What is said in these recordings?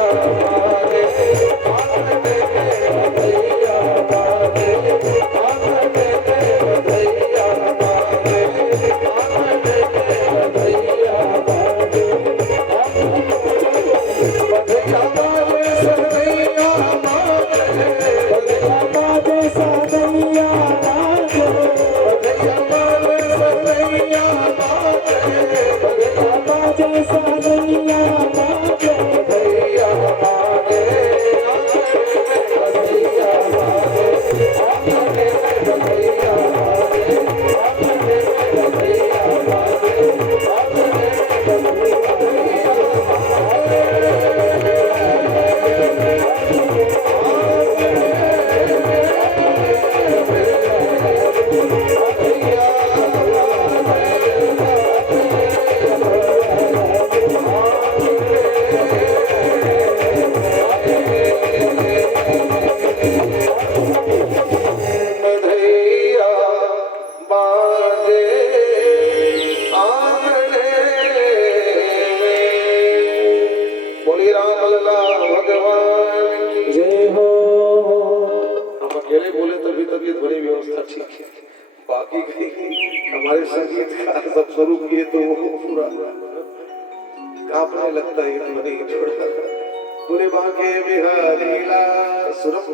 Yeah. बोले राम लला भगवान की जय हो। हम अकेले बोले तभी तभी ध्वनि व्यवस्था ठीक है, बाकी हमारे संगीतकार सब शुरू किए तो वो पूरा कांपने लगता है ध्वनि थोड़ा। पूरे बांके बिहारी ला सुरम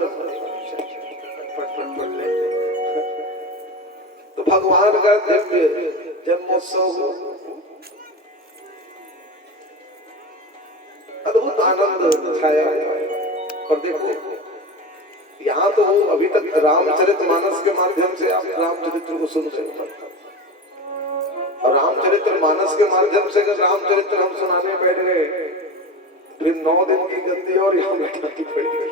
तो भगवान का दिव्य जन्मोत्सव अद्भुत आनंद छाया। और देखो यहाँ तो अभी तक रामचरितमानस के माध्यम से आप रामचरित्र को सुन रहे हो, और रामचरितमानस के माध्यम से अगर रामचरित्र हम सुनाने बैठ गए फिर 9 दिन की गद्दी और यहाँ बैठानी पड़ेगी।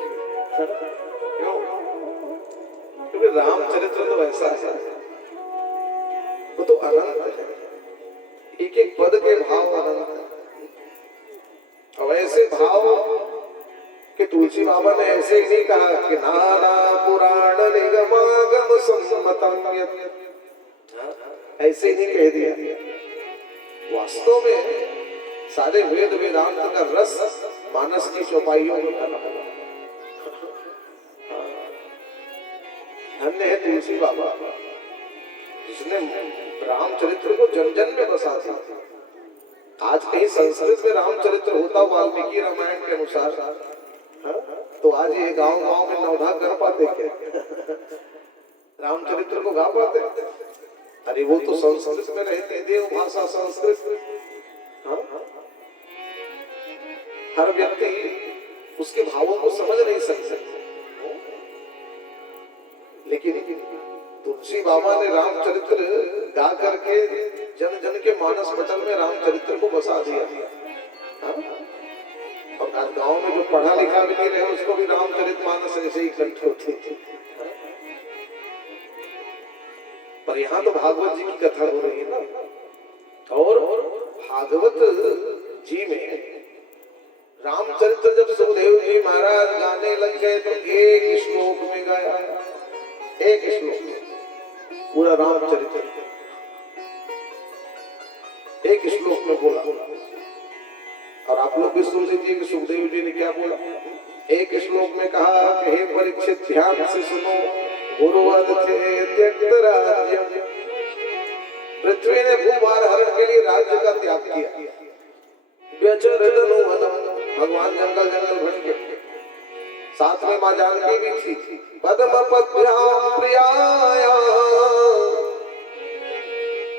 क्योंकि रामचरित्र तो ऐसा है, वो तो अनंत है, एक एक पद के भाव अनंत है। और ऐसे भाव कि तुलसी बाबा ने ऐसे ही नहीं कहा कि नाना पुराण निगमागम सम्मतम, ऐसे ही नहीं कह दिया। वास्तव में सारे वेद वेदांत का रस मानस की चौपाइयों में डाला हुआ। धन्य है तुलसी बाबा जिसने रामचरित्र को जन जन में बसा दिया। आज कहीं संस्कृत में रामचरित्र होता वाल्मीकि रामायण के अनुसार, तो आज ये गांव गांव में नवधा कर पाते क्या? रामचरित्र को गा पाते? अरे वो तो संस्कृत में रहती देव भाषा संस्कृत। हर व्यक्ति उसके भावों को समझ नहीं सकते, लेकिन तुलसी बाबा ने रामचरित्र गा करके जन जन के मानस पटल में रामचरित्र को बसा दिया। और आज गांव में जो पढ़ा लिखा भी नहीं रहे उसको भी रामचरितमानस ऐसे ही कंठ होते। पर यहाँ तो भागवत जी की कथा हो रही है ना, और भागवत जी में रामचरित्र जब सुखदेव जी महाराज गाने लग गए तो एक श्लोक में गाया, एक श्लोक में पूरा रामचरित्र एक श्लोक में बोला। और आप लोग भी सुन लीजिए कि सुखदेव जी ने क्या बोला। एक श्लोक में कहा कि हे परीक्षित ध्यान से सुनो, गुरुवद थे त्यक्त राज्यम, पृथ्वी ने भूभार हरण के लिए राज्य का त्याग किया। व्यचरदनु वनम, भगवान जंगल जंगल भटके, साथ में मां जानकी भी थी। पद्म पद्भ्याम प्रियाया,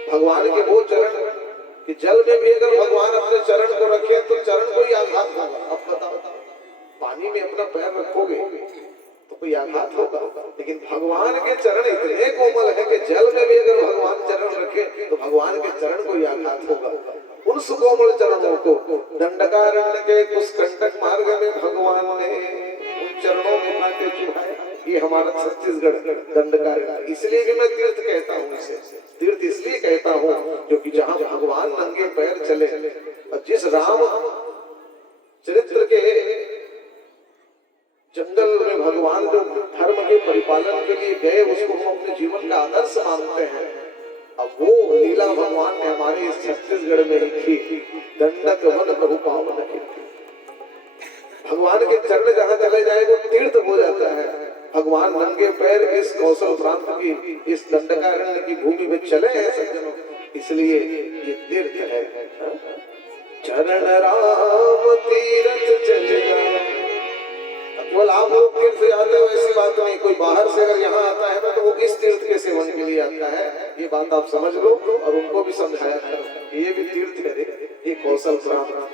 भगवान के वो चरण कि जल में भी अगर भगवान अपने चरण को रखे तो चरण को ही आघात होगा। अब बताओ, पानी में अपना पैर रखोगे तो कोई आघात होगा, लेकिन भगवान के चरण इतने कोमल है कि जल में भी अगर भगवान चरण रखे तो भगवान के चरण को ही आघात होगा। उन सुकोमल चरणों को दंडकारण्य के कुछ कंटक मार्ग में भगवान ने उन चरणों में कांटे चुभाए। ये हमारा छत्तीसगढ़ दंडकारण्य, इसलिए भी मैं तीर्थ कहता हूँ इसे। तीर्थ इसलिए कहता हूँ क्योंकि जहाँ भगवान नंगे पैर चले, और जिस राम चरित्र के जंगल में भगवान जो धर्म के परिपालन के लिए गए उसको हम अपने जीवन का आदर्श मानते हैं। अब वो लीला भगवान ने हमारे इस छत्तीसगढ़ में ही की। दंडक वन प्रभु पावन की, भगवान के चरण जहाँ चले जाए वो तीर्थ हो जाता है। भगवान नंगे पैर इस कौशल प्रांत की इस दंडकारण्य की भूमि में चले हैं सज्जनों, इसलिए ये तीर्थ है। चरण राम तीर्थ चलेगा। केवल आप लोग तीर्थ जाते हो ऐसी बात नहीं, कोई बाहर से अगर यहाँ आता है ना तो वो इस तीर्थ के सेवन के लिए आता है। ये बात आप समझ लो और उनको भी समझाया करो, ये भी तीर्थ है, ये कौशल प्रांत,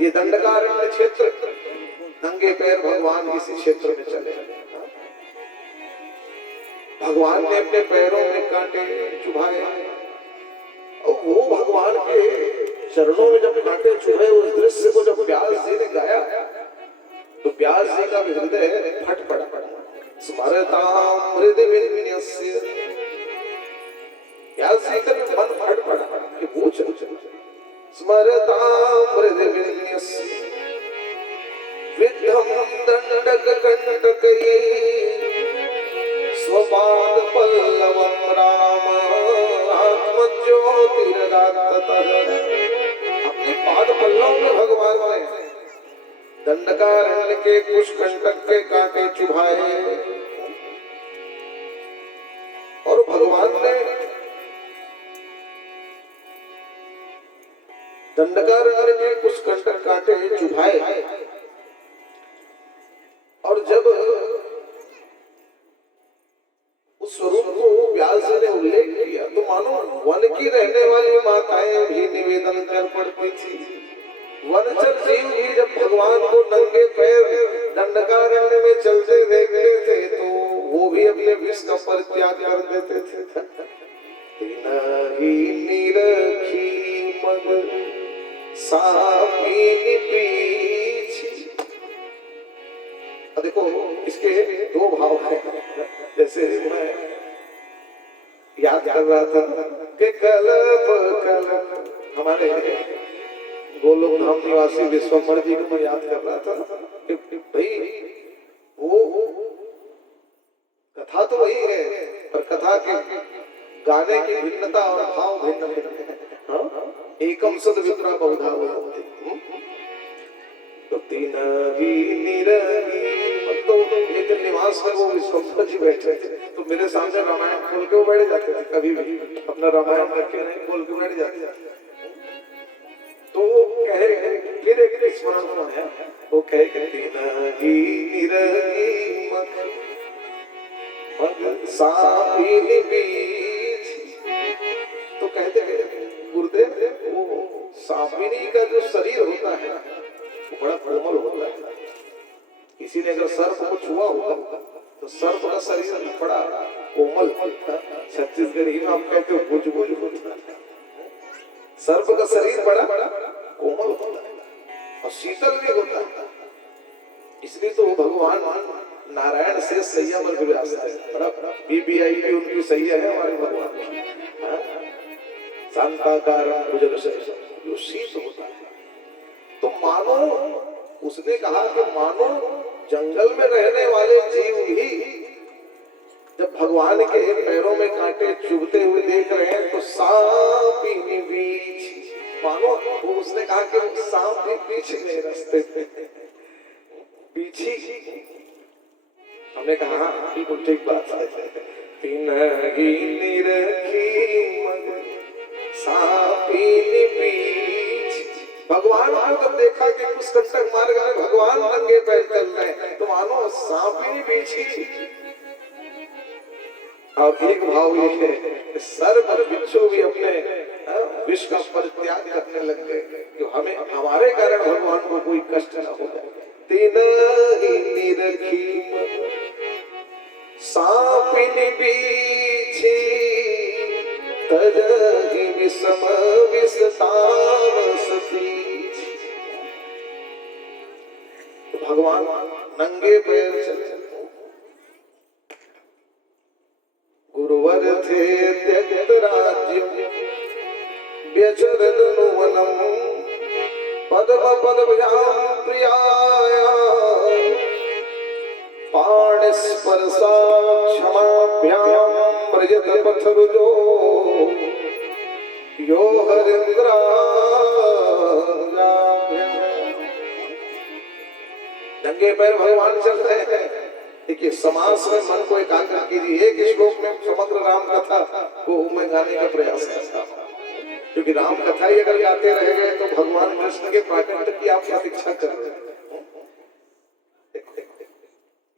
ये दंडकारण्य क्षेत्र, नंगे पैर भगवान इसी क्षेत्र में चले। भगवान ने अपने पैरों में कांटे चुभाए, और वो भगवान के चरणों में जब कांटे चुभे उस दृश्य को जब व्यास जी ने गाया तो व्यास जी का हृदय फट पड़ा। स्मरताम हृदय विन्यस्य, व्यास जी का मन फट पड़ा कि वो चल स्मरताम हृदय विन्यस्य विद्धम दंडक कंटकई स्वपाद पल्लवम राम आत्मज्योतिर्गात्ततः। अपने पाद पल्लव में भगवान ने दंडकारण्य के कुश कंटक के कांटे चुभाए और भगवान ने दंडकारण्य के कुश कंटक कांटे चुभाए। और जब उस स्वरूप को व्यास जी ने उल्लेख किया तो मानो वन की रहने वाली माताएं भी निवेदन कर पड़ती थी। वनचर जीव भी जब भगवान को नंगे पैर दंडकारण्य में चलते देखते थे तो वो भी अपने विष का परित्याग कर देते थे। ही निरखी मग सापी पीछी। देखो इसके दो भाव हैं। जैसे मैं याद कर रहा था कि कल्प कल्प हमारे गोलोक धाम निवासी विश्वम्भर जी को मैं याद कर रहा था कि भाई वो कथा तो वही है पर कथा के गाने की भिन्नता और भाव भिन्न भिन्न है। एकम सद विप्रा बहुधा वदन्ति। तो तीन ही निरही तो एक निवास में वो विश्वम्भर जी बैठे थे तो मेरे सामने रामायण खोल के वो बैठ जाते थे। कभी भी अपना रामायण रखे नहीं खोल के बैठ जाते थे। तो कहे फिर एक स्मरण है वो कहे तीन ही निरही मग सापी बीच। तो कहते गुरुदेव वो सापिनी का जो शरीर होता है वो बड़ा कोमल होता है। किसी ने अगर सर्प को छुआ होगा तो सर्प का शरीर बड़ा कोमल, छत्तीसगढ़ी में आप कहते हो बुझबुझ होता है। सर्प का शरीर बड़ा कोमल होता है और शीतल भी होता है। इसलिए तो भगवान नारायण से सैया पर विराज है। बड़ा बीबीआईपी उनकी सैया है हमारे भगवान। शांताकार भुजग जो शीत होता है। तो मानो उसने कहा कि मानो जंगल में रहने वाले जीव ही जब भगवान के पैरों में कांटे चुभते हुए देख रहे हैं तो सापी बीच। मानो वो उसने कहा कि सांप भी बीच में रास्ते पीछी। हमने कहा हाँ बिल्कुल ठीक बात है। तीन ही निरखी सापी बीच। भगवान को जब देखा कि उस कंटक मार्ग में भगवान नंगे पैर चल रहे हैं तो मानो सांपी बीछी। और एक भाव ये है सर्प और बिच्छू भी अपने विष का परित्याग करने लग गए जो हमें हमारे कारण भगवान को कोई कष्ट न हो जाए। तीन ही निरखी सांपिनी बीछी तजहि विषम विषतामस पीछ। भगवान नंगे पैर चले। गुरुवर थे त्यक्त राज्यम व्यचरदनु वनम पद्म पद्भ्याम प्रियाया पाण स्पर्शा क्षमाभ्याम मृजत पथरुजो यो हरिंद्रा। नंगे पैर भगवान चल रहे हैं। देखिए समास में मन को एकाग्र कीजिए। एक श्लोक में समग्र राम कथा को मैं गाने का प्रयास करता हूँ क्योंकि राम कथा ही अगर गाते रह गए तो भगवान कृष्ण के प्राकट्य की आप प्रतीक्षा कर रहे हैं।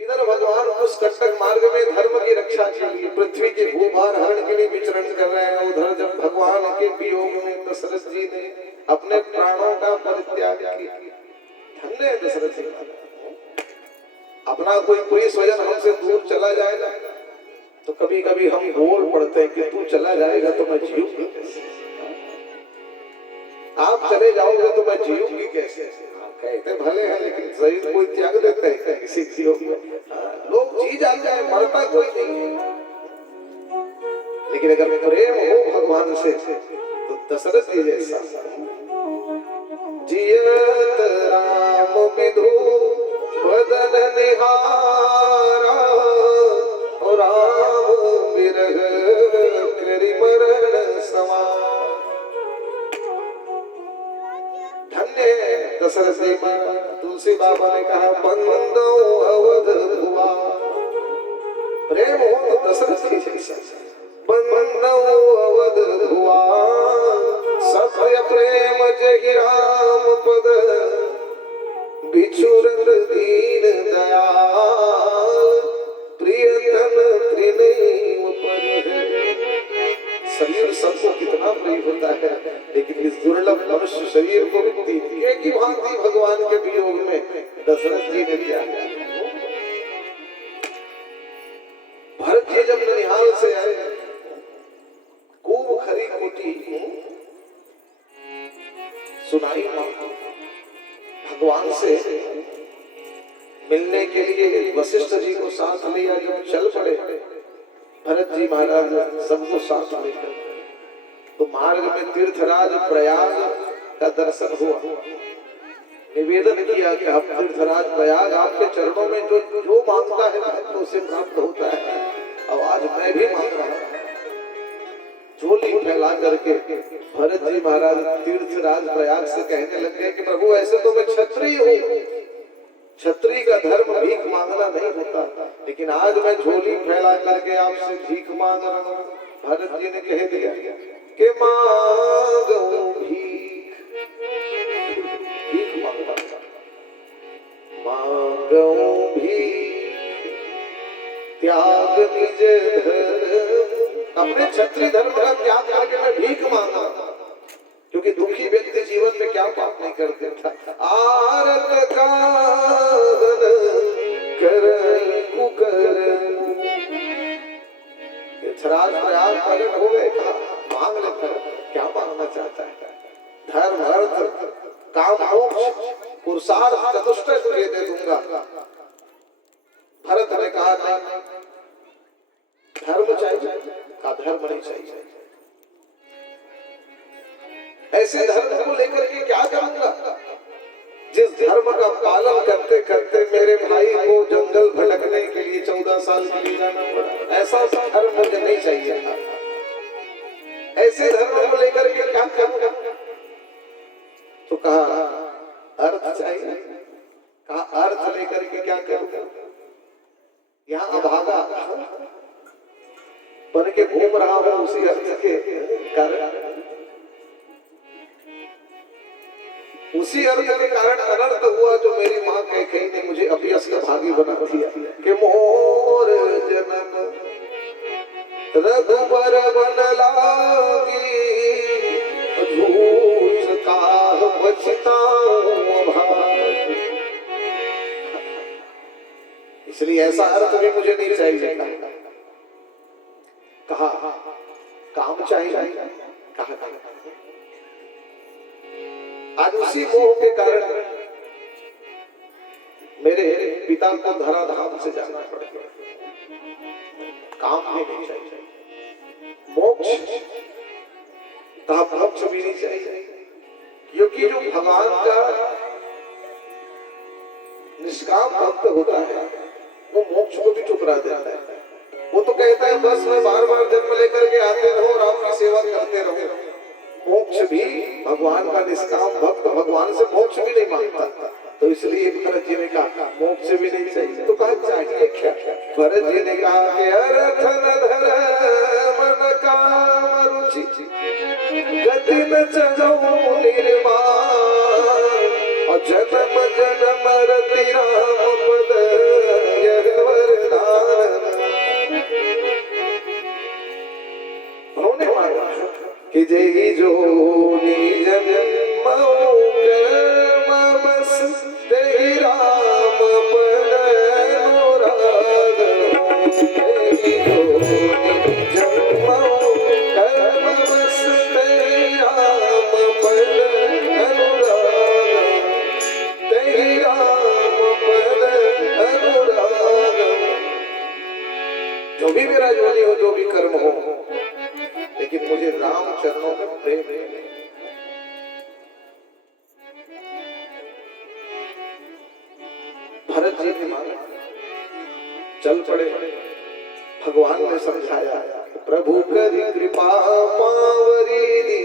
इधर भगवान उस कंटक मार्ग में धर्म की रक्षा के लिए पृथ्वी के भूभार हरण के लिए विचरण कर रहे हैं। उधर जब भगवान के वियोग में दशरथ जी ने अपने प्राणों का परित्याग किया। धन्य है दशरथ जी। अपना कोई प्रिय स्वजन हमसे दूर चला जाएगा तो कभी कभी हम बोल पड़ते हैं कि तू चला जाएगा तो मैं जीऊंगी कैसे। आप चले जाओगे तो मैं जीऊंगी कैसे। कहते भले हैं लेकिन शरीर कोई त्याग देते हैं किसी किसी लोग जी जाते हैं मरता कोई नहीं है। लेकिन अगर प्रेम हो भगवान से तो दशरथ जी जैसा जियत राम विधु बदन निहारा और राम विरह करि मरण समान। धन्य दशरथ जी महाराज। तुलसी बाबा ने कहा बंदो अवध हुआ, प्रेम हो तो दशरथ जी जैसा, बंदो अवध हुआ, सत्य प्रेम जहि राम पद, बिछुरत दीन दयाल, प्रियतन त्रिनेम परिहर। शरीर सबको कितना प्रिय होता है, लेकिन इस दुर्लभ मनुष्य शरीर को दीदिए की भांति भगवान के वियोग में दशरथ जी ने दिया। भरत जी जब ननिहाल से आए, खूब खरी खोटी सुनाई भगवान से मिलने के लिए वशिष्ठ जी को साथ लिया। जब चल पड़े भरत जी महाराज सबको साथ लेकर, तो मार्ग में तीर्थराज प्रयाग का दर्शन हुआ। निवेदन किया कि अब तीर्थराज प्रयाग आपके चरणों में जो मांगता है तो उसे प्राप्त होता है, अब आज मैं भी मांग रहा हूं। झोली फैला करके भरत जी महाराज तीर्थराज प्रयाग से कहने लगे कि प्रभु ऐसे तो मैं क्षत्रिय हूँ, क्षत्रिय का धर्म भीख मांगना नहीं होता, लेकिन आज मैं झोली फैला करके आपसे भीख मांग रहा हूँ। भरत जी ने कह दिया कि मांगो भीख, भीख मांगता, मांगो भीख, त्याग निज धर्म, अपने क्षत्रिय धर्म का त्याग करके मैं भीख मांगा, क्योंकि दुखी व्यक्ति जीवन में क्या पाप नहीं करते था। आरत कादन करई कुकर, छराज प्रयाग प्रकट हो गए, मांग ले क्या मांगना चाहता है। धर्म अर्थ काम मोक्ष पुरुषार्थ चतुष्टय तुझे दे दूंगा। भरत ने कहा नहीं, धर्म चाहिए का धर्म नहीं चाहिए, ऐसे धर्म को लेकर के क्या करूंगा जिस धर्म का पालन करते करते मेरे भाई को जंगल भटकने के लिए 14 साल के लिए जाना पड़ा। ऐसा धर्म मुझे नहीं चाहिए। ऐसे धर्म को लेकर के क्या करूंगा? तो कहा अर्थ चाहिए। कहा अर्थ लेकर के क्या करूंगा? यहाँ अभागा बन के घूम रहा हूं उसी अर्थ के कारण, उसी अर्थ के कारण अनर्थ हुआ जो मेरी माँ कैकेयी ने मुझे अपयश का भागी बना दिया कि मोर जन्म रघुबर बन लागी, झूठ काह पछताऊं भाग। इसलिए ऐसा अर्थ भी मुझे नहीं चाहिए। कहा काम चाहिए। कहा आज उसी मोह के कारण मेरे पिता को धराधाम से जाना पड़ गया। काम भी नहीं चाहिए, मोक्ष कहा मोक्ष भी नहीं चाहिए, क्योंकि जो भगवान का निष्काम भक्त होता है वो मोक्ष को भी ठुकरा देता है। वो तो कहता है बस मैं बार बार जन्म लेकर के आते रहो और आपकी सेवा करते रहो। मोक्ष भी भगवान का निष्काम भक्त भगवान से मोक्ष भी नहीं मांगता। तो इसलिए भरत जी ने कहा मोक्ष भी नहीं चाहिए। तो कहा चाहिए क्या? भरत जी ने कहा कि अर्थ न धर्म न काम रुचि, गति न चलो निर्माण, और जन्म जन्म रति राम पद यह वरदान। उन्होंने मांगा कि जय जो निज जन्मो कर्म बस तेहि राम पद अनुराग। जय जो निज जन्मो कर्म बस तेहि राम पद अनुराग, तेहि राम पद अनुराग। जो भी मेरा योनि हो, जो भी कर्म हो, लेकिन मुझे राम चरणों में प्रेम है। भरत जी ने मांगा, चल पड़े। भगवान ने समझाया प्रभु करी कृपा पावरी दी,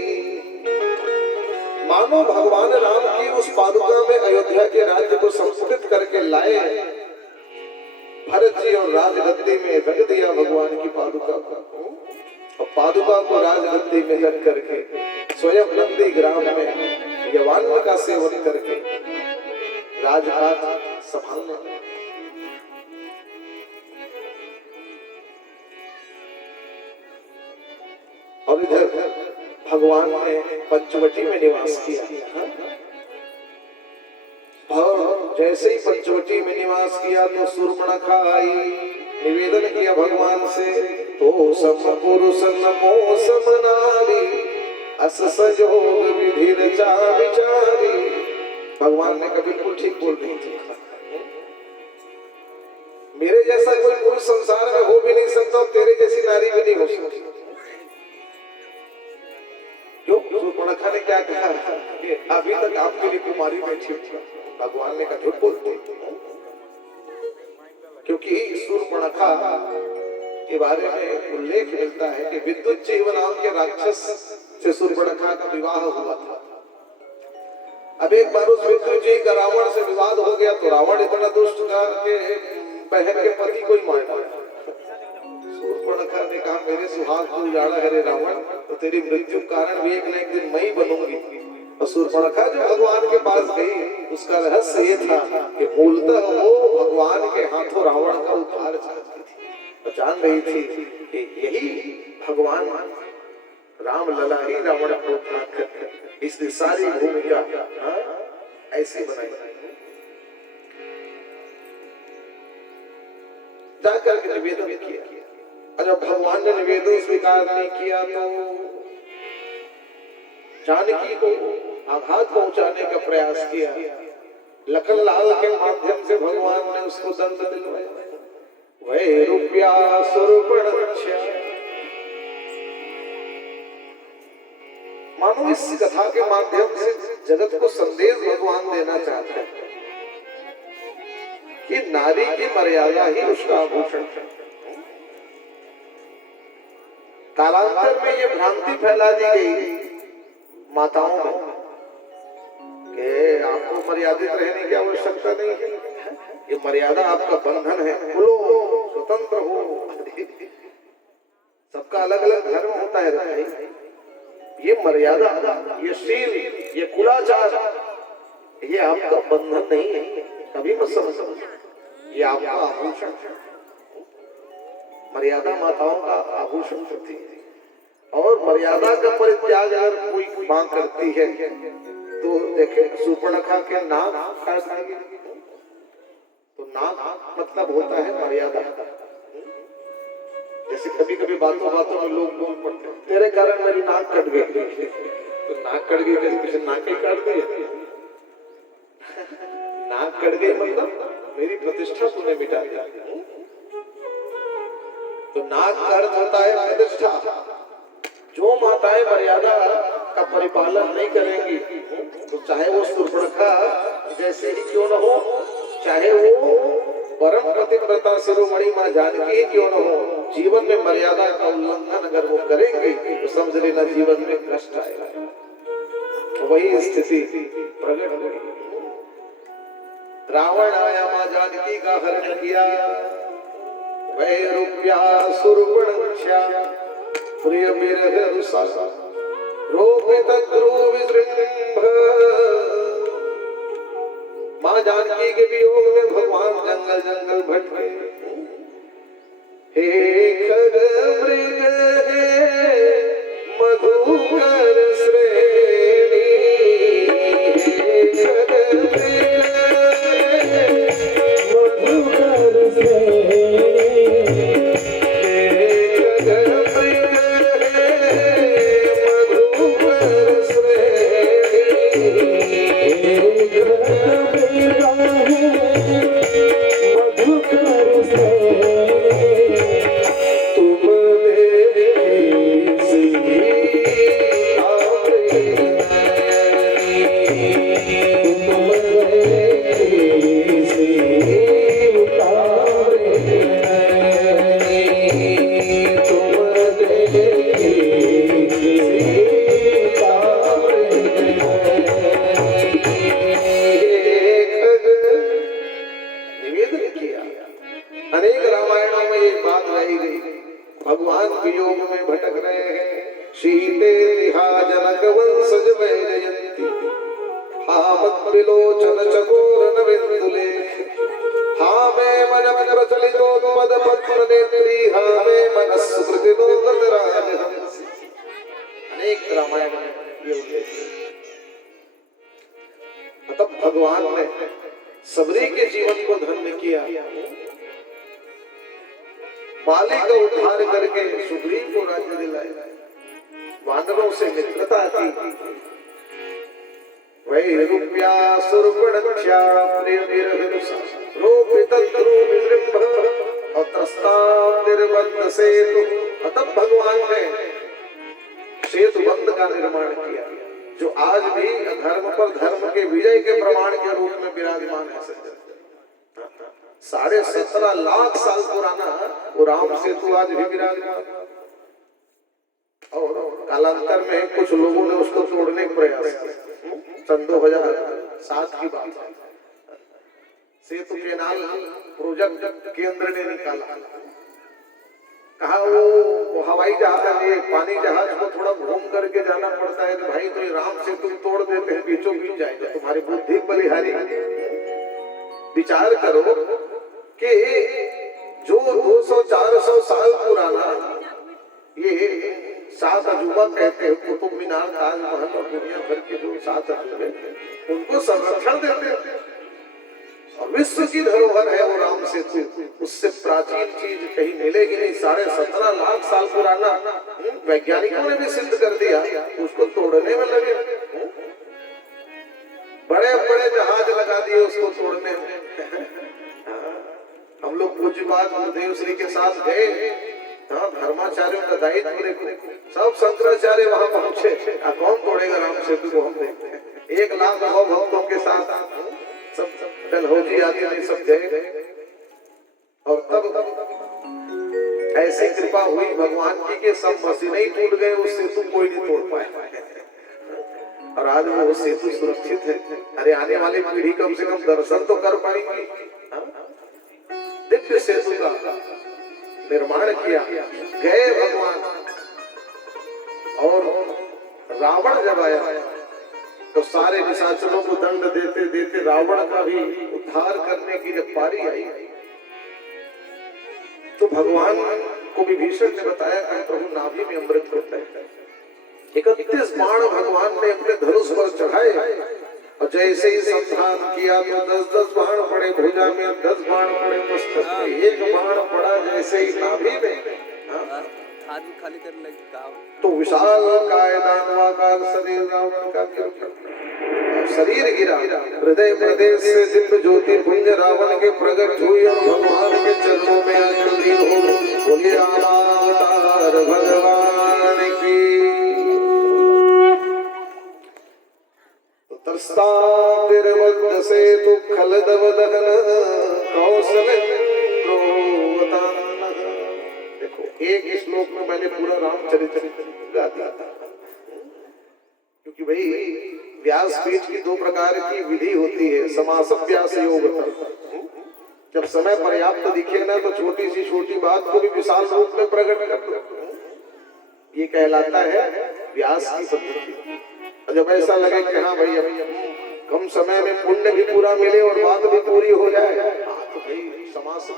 मानो भगवान राम की उस पादुका में अयोध्या के राज्य को संस्कृत करके लाए, भरत जी और राजगद्दी में रख दिया भगवान की पादुका को, और पादुका को राजगद्दी में रख करके स्वयं नंदी ग्राम में यवान का सेवन करके राजकाज संभालने। और इधर भगवान ने पंचवटी में निवास किया। और जैसे ही पंचवटी में निवास किया तो सूर्पणखा आई, निवेदन किया भगवान से, तो सम पुरुष नमो सम नारी, अस संयोग विधि चा विचारी। भगवान ने कभी बिल्कुल ठीक बोल दी, मेरे जैसा कोई पुरुष संसार में हो भी नहीं सकता, तेरे जैसी नारी भी नहीं हो सकती। क्यों? सूर्पणखा ने क्या कहा कि अभी तक आपके लिए कुमारी बैठी थी। भगवान ने कहा झूठ बोलते, क्योंकि सूर्पणखा के बारे में उल्लेख मिलता है कि विद्युच्चैव नाम के राक्षस से सूर्पणखा का विवाह हुआ था। अब एक बार उस विद्युच्चैव का रावण से विवाद हो गया, तो रावण इतना दुष्ट था कि बहन के पति को ही मार डाला। सूर्पणखा ने कहा मेरे सुहाग को उजाड़ा है रे रावण, तो तेरी मृत्यु कारण भी एक न एक दिन मैं ही बनूंगी। और सूर्पणखा जो भगवान के पास गई, उसका रहस्य ये था कि मूलतः वो भगवान के हाथों रावण का उद्धार चाहती थी, तो जान रही थी कि यही भगवान राम लला ही रावण को उद्धार करते, इसलिए सारी भूमिका ऐसी बनाई। जाकर के निवेदन किया, और जब भगवान ने निवेदन स्वीकार नहीं किया तो जानकी को आघात पहुंचाने का प्रयास किया। लखन लाल के माध्यम से भगवान ने उसको दंड दिलवाया। वै रुपया सूर्पणखा। मानो इस कथा के माध्यम से जगत को संदेश भगवान देना चाहते हैं कि नारी की मर्यादा ही उसका आभूषण है। कालांतर में ये भ्रांति फैला दी गई माताओं में कि आपको मर्यादित रहने की आवश्यकता नहीं है, ये मर्यादा आपका बंधन है, खुलो स्वतंत्र हो। सबका अलग अलग धर्म होता है भाई, ये मर्यादा, ये शील, ये कुलाचार, ये आपका बंधन नहीं है, कभी मत समझ, ये आपका आभूषण है। मर्यादा माताओं का आभूषण होती है, और मर्यादा का परित्याग अगर कोई मां करती है तो देखे सूर्पणखा के नाक काट देंगे, तो नाक मतलब होता है मर्यादा। जैसे कभी कभी बातों बातों में लोग बोल पड़ते हैं तेरे कारण मेरी नाक कट गई, तो नाक कट गई कैसे? नाक ही काट दी, नाक कट गई मतलब मेरी प्रतिष्ठा तूने मिटा दिया। तो नाक का अर्थ होता है प्रतिष्ठा। जो माताएं मर्यादा का परिपालन नहीं करेंगी, तो चाहे वो सूर्पणखा जैसे ही क्यों न हो, चाहे वो परम पतिव्रता शिरोमणि मां जानकी ही क्यों न हो, जीवन में मर्यादा का उल्लंघन अगर वो करेंगे तो समझ लेना जीवन में कष्ट आएगा। तो वही स्थिति प्रकट हुई। रावण आया, मां जानकी का हरण किया। वै रुपया सूर्पणखा प्रिय विरह रुषा रोपित ध्रुव विजृंभ। मां जानकी के वियोग में भगवान जंगल जंगल भटके। हे खग मृग हे मधुकर श्रेणी, हे खग मृग मधुकर श्रेणी, तुम बताई गई। भगवान वियोग में भटक रहे हैं। शीते तिहा जनक वंशज वैजयंती, हामत विलोचन चकोर नविंदुलेख, हामे मन प्रचलितोन्मद पद्म नेत्री, हामे मन सुकृतिनोदत राजहंसी। अनेक रामायण में ये उल्लेख है। तब भगवान ने सबरी के जीवन को धन्य किया, बाली का उद्धार करके सुग्रीव को राज्य दिलाया, वानरों से मित्रता की, वही रुपया सुरपणख्या प्रिय विरहरुषा रोपितद्रु विजृंभ और त्रस्तां निर्बंध सेतु। तब भगवान ने सेतु बंध का निर्माण किया, जो आज भी धर्म पर धर्म के विजय के प्रमाण के रूप में विराजमान है। 17.5 लाख साल पुराना वो राम सेतु आज भी विराजमान, और कालांतर में कुछ लोगों ने उसको तोड़ने का प्रयास किया। सन 2007 की बात है। सेतु केनाल प्रोजेक्ट केंद्र ने निकाला, कहा वो हवाई जहाज ये पानी जहाज को थोड़ा घूम करके जाना पड़ता है, तो भाई तो राम सेतु तोड़ देते हैं, बीचों बीच जाएगा। तुम्हारी बुद्धि बलिहारी, विचार करो कि जो 200-400 साल पुराना ये 7 अजूबा कहते हैं, कुतुब मीनार, ताजमहल और दुनिया भर के जो 7 अजूबे, उनको संरक्षण देते हैं। और विश्व की धरोहर है वो राम सेतु, उससे प्राचीन चीज कहीं मिलेगी नहीं। 17.5 लाख साल पुराना वैज्ञानिकों ने भी सिद्ध कर दिया, उसको तोड़ने में लगे, बड़े बड़े जहाज लगा दिए उसको तोड़ने में। हम लोग पूज्यपाद गुरुदेव श्री के साथ गए, धर्माचार्यों का दायित्व देखो, सब शंकराचार्य वहां पहुंचे। कौन तोड़ेगा राम सेतु को, हम देखते हैं 1 लाख भक्तों के साथ सब डलहौजी आदि नहीं सब गए। और तब ऐसी कृपा हुई भगवान की कि सब मशीनें ही टूट गए, उस सेतु कोई नहीं तोड़ पाया। और आज वो सेतु सुरक्षित है। अरे आने वाली पीढ़ी कम से कम दर्शन तो कर पाएंगी। दिव्य सेतु का निर्माण किया गए भगवान। और रावण जब आया तो सारे निशाचरों को दंड देते देते रावण का भी उद्धार करने की जब पारी आई, तो भगवान को विभीषण ने बताया कि प्रभु नाभि में अमृत होता है। 31 बाण भगवान ने अपने धनुष पर चढ़ाए, और जैसे ही संधान किया तो 10-10 बाण पड़े भुजा में, 10 बाण पड़े मस्तक में, 1 बाण पड़ा जैसे ही नाभि में, खाली करने लगी तो विशाल कायदानवाकार शरीर रावण का शरीर गिरा। हृदय प्रदेश से दिव्य ज्योति पुंज रावण के प्रकट हुई और भगवान के चरणों में आकर हो। बोलिए रामावतार भगवान की। तरसता तिरवद से तु खलदव दहन कौशलेन्द्रो वतान। देखो एक श्लोक में मैंने पूरा रामचरित्र गा दिया था, क्योंकि भाई व्यासपीठ की 2 प्रकार की विधि होती है, समास व्यास योग। जब समय पर्याप्त दिखे ना तो छोटी सी छोटी बात को भी विशाल रूप में प्रकट कर दो, ये कहलाता है व्यास की पद्धति। और जब ऐसा लगे कि हाँ भाई अभी कम समय में पुण्य भी पूरा मिले और बात भी पूरी हो जाए, तो भाई समास।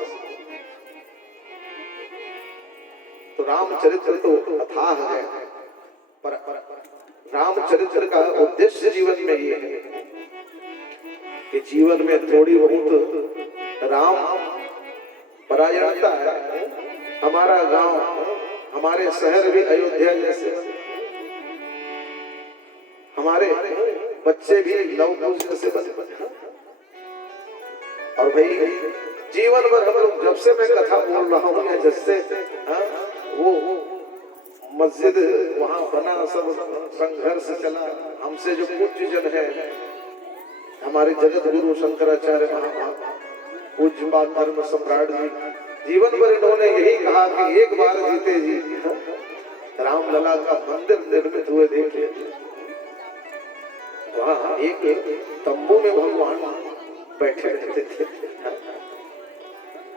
तो रामचरित्र तो अथाह है, पर रामचरित्र का उद्देश्य जीवन में ये है कि जीवन में थोड़ी बहुत राम परायणता है। हमारा गांव, हमारे शहर भी अयोध्या जैसे, हमारे बच्चे भी लव जैसे बने। और भाई जीवन भर हम लोग, जब से मैं कथा बोल रहा हूँ या जिससे वो मस्जिद वहां बना, सब संघर्ष चला, हमसे जो पूज्य जन है हमारे जगत गुरु शंकराचार्य पूज्यपाद धर्म सम्राट जी, जीवन भर इन्होंने यही कहा कि एक बार जीते जी रामलला का मंदिर निर्मित हुए देखिए। वहां एक तंबू में भगवान बैठे रहते थे।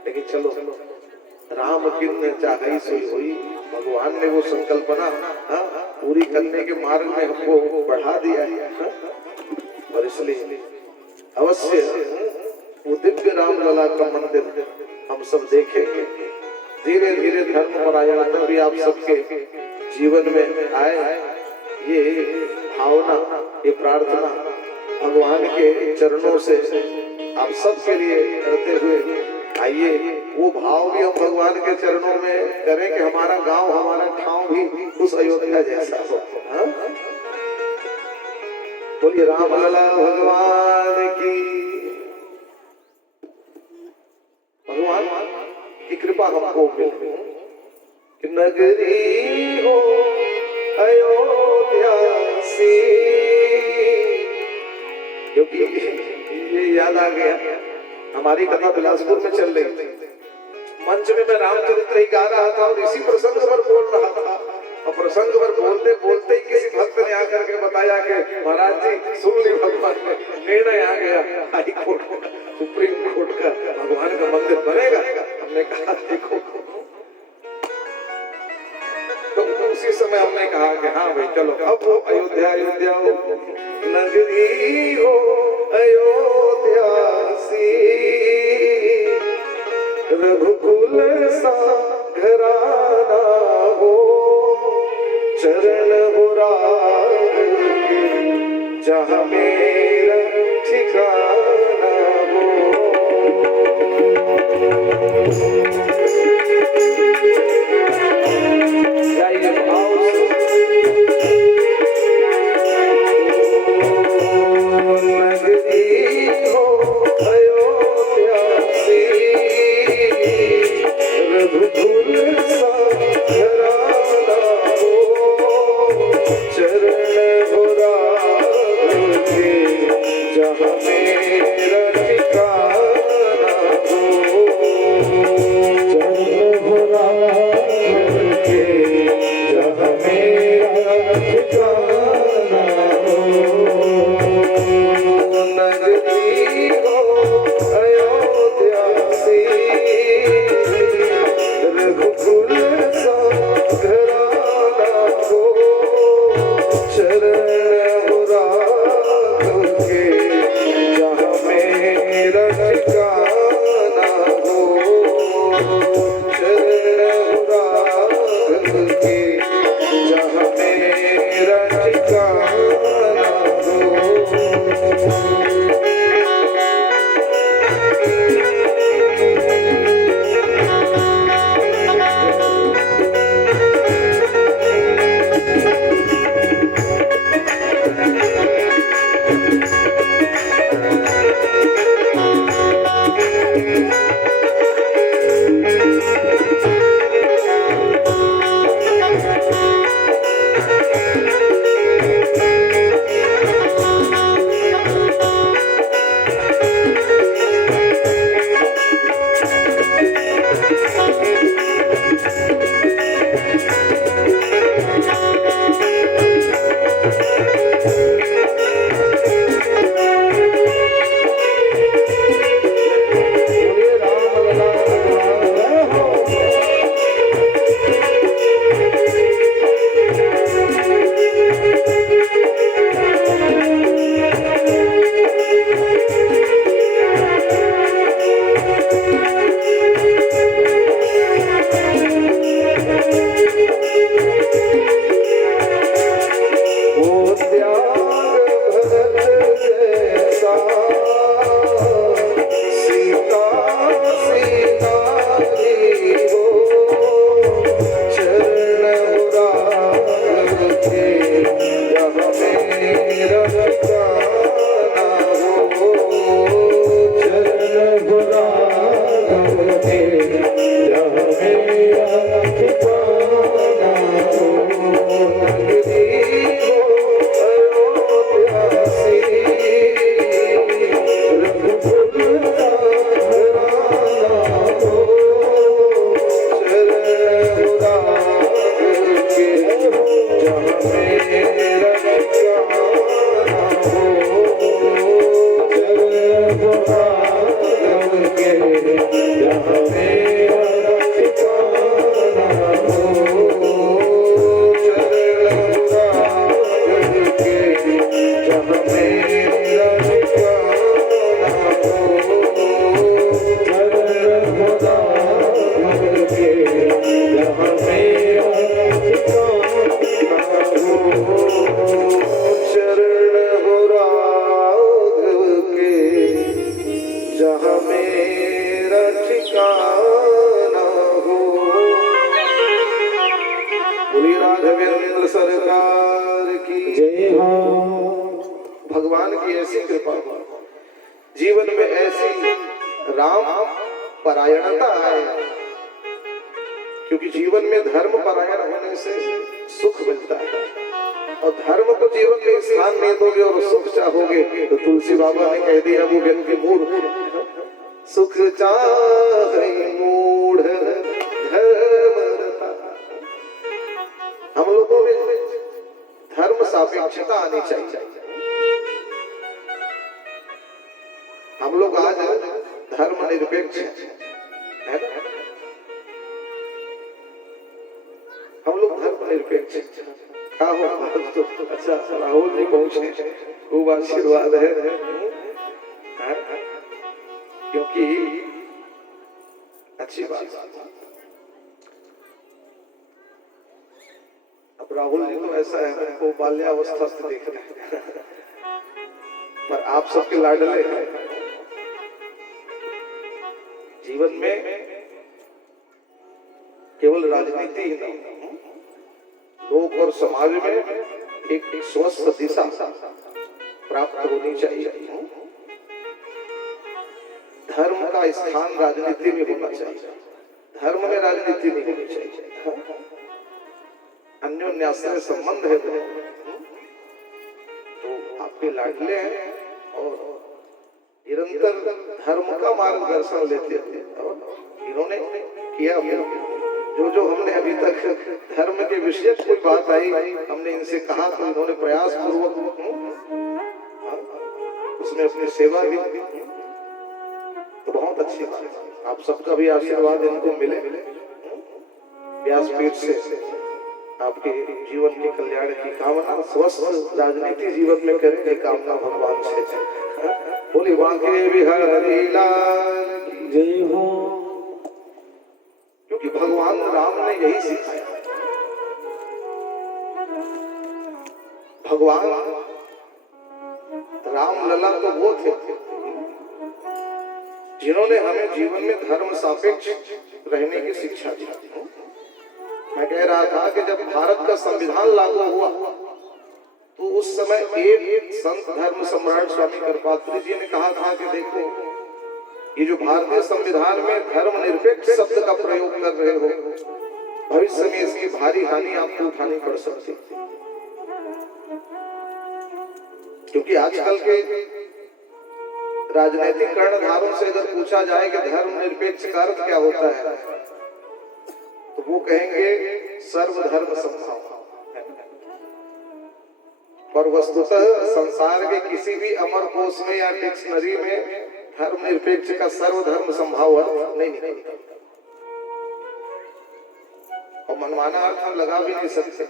लेकिन चलो राम किन्न चाहई सोई हुई। भगवान ने वो संकल्पना पूरी करने के मार्ग में हमको बढ़ा दिया है। और इसलिए अवश्य वो दिव्य रामलला का मंदिर हम सब देखेंगे। धीरे धीरे धर्म परायणता भी आप सबके जीवन में आए। ये भावना, ये प्रार्थना भगवान के चरणों से आप सबके लिए करते हुए आइए वो भाव भी हम भगवान के चरणों में करें कि हमारा गांव, हमारा ठाव भी उस अयोध्या जैसा हो। बोलिए रामलला भगवान की। भगवान की कृपा हमको मिले कि नगरी हो अयोध्या सी। क्योंकि ये याद आ गया, हमारी कथा बिलासपुर में चल रही थी। मंच में मैं रामचरित्र ही गा रहा था और इसी प्रसंग पर बोल रहा था। और प्रसंग पर बोलते बोलते ही किसी भक्त ने आकर के बताया कि महाराज जी सुन ली, भगवान ने निर्णय आ गया हाई कोर्ट का, सुप्रीम कोर्ट का, भगवान का मंदिर बनेगा। हमने कहा देखो, तो उसी समय हमने कहा कि हाँ भाई चलो अब वो अयोध्या, अयोध्या हो नगरी हो अयोध्या सी। रघुकुल सा घराना हो, चरण हो राग के, जहाँ मेरा ठिकाना हो। जहाँ मेरा भगवान की ऐसी कृपा, जीवन में ऐसी राम परायणता है, क्योंकि जीवन में धर्म परायण होने से सुख मिलता है, और धर्म को जीवन में स्थान नहीं दोगे और सुख चाहोगे तो तुलसी बाबा ने कह दिया वो व्यक्ति मूढ़, सुख चाहे मूढ़ धर्मरता। हम लोगों में धर्म सापेक्षता आनी चाहिए। हम लोग आज धर्म निरपेक्ष है, हम लोग धर्म निरपेक्ष क्या हो। तो अच्छा राहुल जी पहुंचे, खूब आशीर्वाद है, क्योंकि अच्छी बात। अब राहुल जी तो ऐसा है, उनको बाल्यावस्था से देख रहे हैं, पर आप सबके लाडले हैं। जीवन में केवल राजनीति ही नहीं, लोक और समाज में एक स्वस्थ दिशा प्राप्त होनी चाहिए। धर्म का स्थान राजनीति में होना चाहिए, धर्म में राजनीति नहीं होनी चाहिए। अन्योन्याश्रय संबंध है तो आपके लाडले हैं और निरंतर धर्म का मार्गदर्शन लेते हैं, और इन्होंने किया। जो हमने अभी तक धर्म के विषय कोई बात आई, हमने इनसे कहा तो इन्होंने प्रयास पूर्वक उसमें अपनी सेवा दी, तो बहुत अच्छी बात है। आप सबका भी आशीर्वाद इनको मिले व्यासपीठ से। आपके जीवन के कल्याण की कामना, स्वस्थ राजनीति जीवन में करने की कामना भगवान से। बोली बांके बिहारी लाल की जय हो। क्योंकि भगवान राम ने यही सिखाया। भगवान राम लला तो वो थे जिन्होंने हमें जीवन में धर्म सापेक्ष रहने की शिक्षा दी। मैं कह रहा था कि जब भारत का संविधान लागू हुआ तो उस समय एक संत धर्म सम्राट स्वामी करपात्री जी ने कहा था कि देखो, ये जो भारतीय संविधान में धर्म निरपेक्ष शब्द का प्रयोग कर रहे हो, भविष्य में इसकी भारी हानि आपको उठानी पड़ सकती है। क्योंकि आजकल के राजनीतिक कर्णधारों से अगर पूछा जाए कि धर्म निरपेक्ष का अर्थ क्या होता है, तो वो कहेंगे सर्वधर्म समभाव। पर वस्तुतः संसार के किसी भी अमर कोश में या डिक्शनरी में धर्म निरपेक्ष का सर्वधर्म संभाव अर्थ नहीं निकलता, और मनमाना अर्थ हम लगा भी नहीं सकते।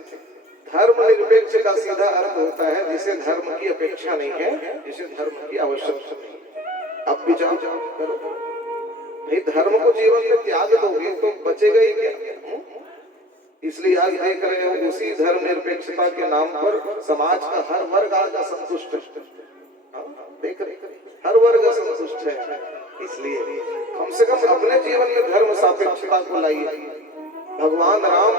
धर्म निरपेक्ष का सीधा अर्थ होता है जिसे धर्म की अपेक्षा नहीं है, जिसे धर्म की आवश्यकता नहीं है। अब विचार करो भाई, धर्म को जीवन में त्याग दोगे तो बचेगा ही क्या। इसलिए आज देख रहे हो उसी धर्म निरपेक्षता के नाम पर समाज का हर वर्ग आज असंतुष्ट है। देख रहे हर वर्ग असंतुष्ट है। इसलिए कम से कम अपने जीवन में धर्म सापेक्षता को लाइए। भगवान राम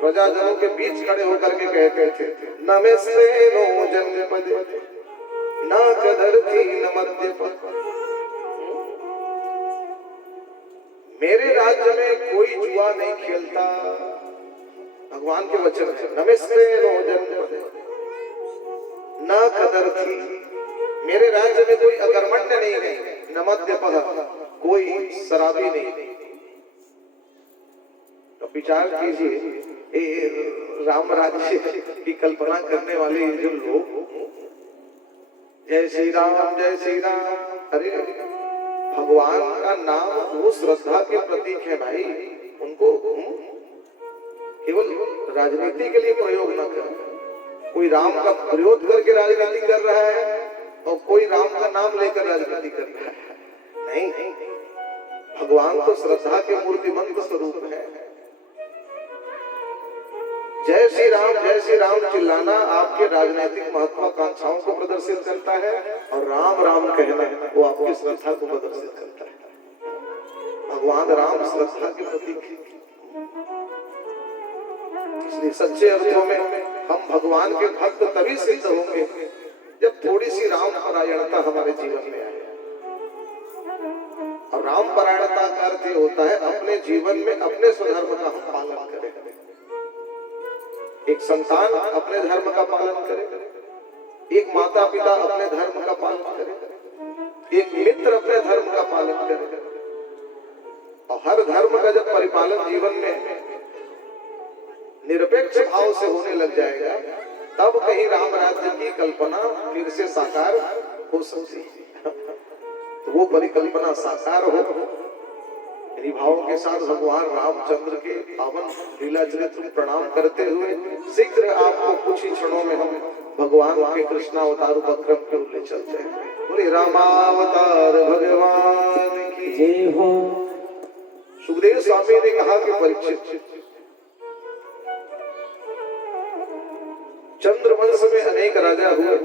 प्रजाजनों के बीच खड़े होकर के कहते थे, नमस्ते नो जनपदे न कदरती न मध्यपद। मेरे राज्य में कोई जुआ नहीं खेलता। भगवान के वचन है, नमस्ते नो जनपदे न कदरती। मेरे राज्य में कोई अकर्मण्य नहीं है, न मध्यपद, कोई शराबी नहीं। तो विचार कीजिए, राम राज्य की कल्पना करने वाले जो लोग, जय श्री राम जय श्री राम, अरे भगवान का नाम वो श्रद्धा के प्रतीक है भाई। उनको केवल राजनीति के लिए प्रयोग न करें। कोई राम का विरोध करके राजनीति कर रहा है और कोई राम का नाम लेकर राजनीति कर रहा है, नहीं। भगवान तो श्रद्धा के मूर्तिमंत स्वरूप है। जय श्री राम चिल्लाना आपके राजनीतिक महत्वाकांक्षाओं को प्रदर्शित करता है, और राम राम कहना वो आपकी श्रद्धा को प्रदर्शित करता है। भगवान राम श्रद्धा के प्रतीक है। इसलिए सच्चे अर्थों में हम भगवान के भक्त तभी सिद्ध होंगे जब थोड़ी सी राम परायणता हमारे जीवन में आए। और राम परायणता का अर्थ ये होता है अपने जीवन में अपने स्वधर्म का हम पालन करें। एक संतान अपने धर्म का पालन करे, एक माता पिता अपने धर्म का पालन करे, एक मित्र अपने धर्म का पालन करे। और हर धर्म का जब परिपालन जीवन में निरपेक्ष भाव से होने लग जाएगा, तब कहीं राम राज्य की कल्पना फिर से साकार हो सकती है। तो वो परिकल्पना साकार हो, इन्हीं भावों के साथ भगवान रामचंद्र के पावन लीला चरित्र प्रणाम करते हुए शीघ्र आपको कुछ ही क्षणों में हम भगवान के कृष्णावतार उपक्रम के ले चलते हैं। बोले रामावतार भगवान की जय हो। सुखदेव स्वामी ने कहा कि परीक्षित, चंद्रवंश में अनेक राजा हुए,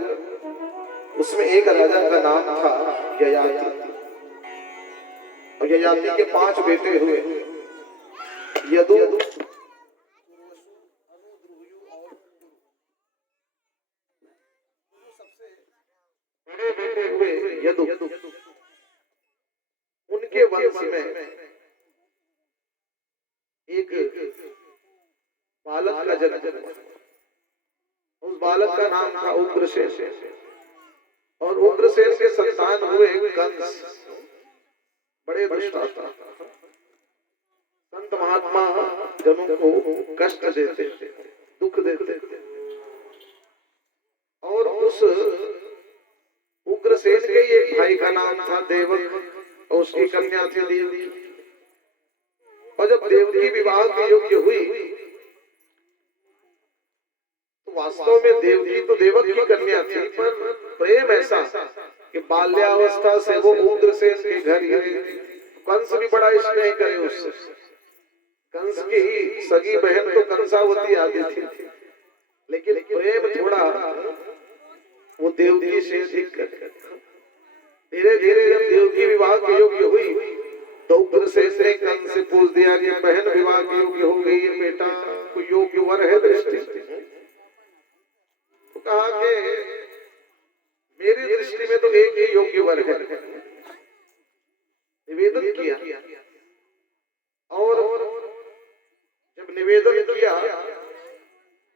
उसमें एक राजा का नाम था ययाति। और ययाति के 5 बेटे हुए, यदु, बड़े बेटे हुए यदु। उनके वंश में एक बालक का जन्म हुआ। उस बालक का नाम था उग्रसेन। और उग्रसेन के संतान हुए कंस, बड़े दुष्टात्मा, संत महात्मा जनों को कष्ट देते, दुख देते। और उस उग्रसेन के एक भाई का नाम था देवक, और उसकी कन्या थी देवकी। और जब देवकी विवाह के योग्य हुई, वास्तव में देवकी तो देवक की कन्या थी, पर प्रेम ऐसा कि बाल्यावस्था से वो उग्रसेन के घर गए। कंस भी बड़ा स्नेह करे उससे। कंस की सगी बहन तो कंसावती आदि थी, लेकिन प्रेम थोड़ा वो देवकी से अधिक। धीरे धीरे जब देवकी विवाह के योग्य हुई, तो उग्रसेन ने कंस से पूछ दिया कि बहन विवाह के योग्य हो गई है, बेटा कोई योग्य वर है दृष्टि? कहा कि मेरी दृष्टि में तो एक ही योग्य वर है। निवेदन किया, और जब निवेदन किया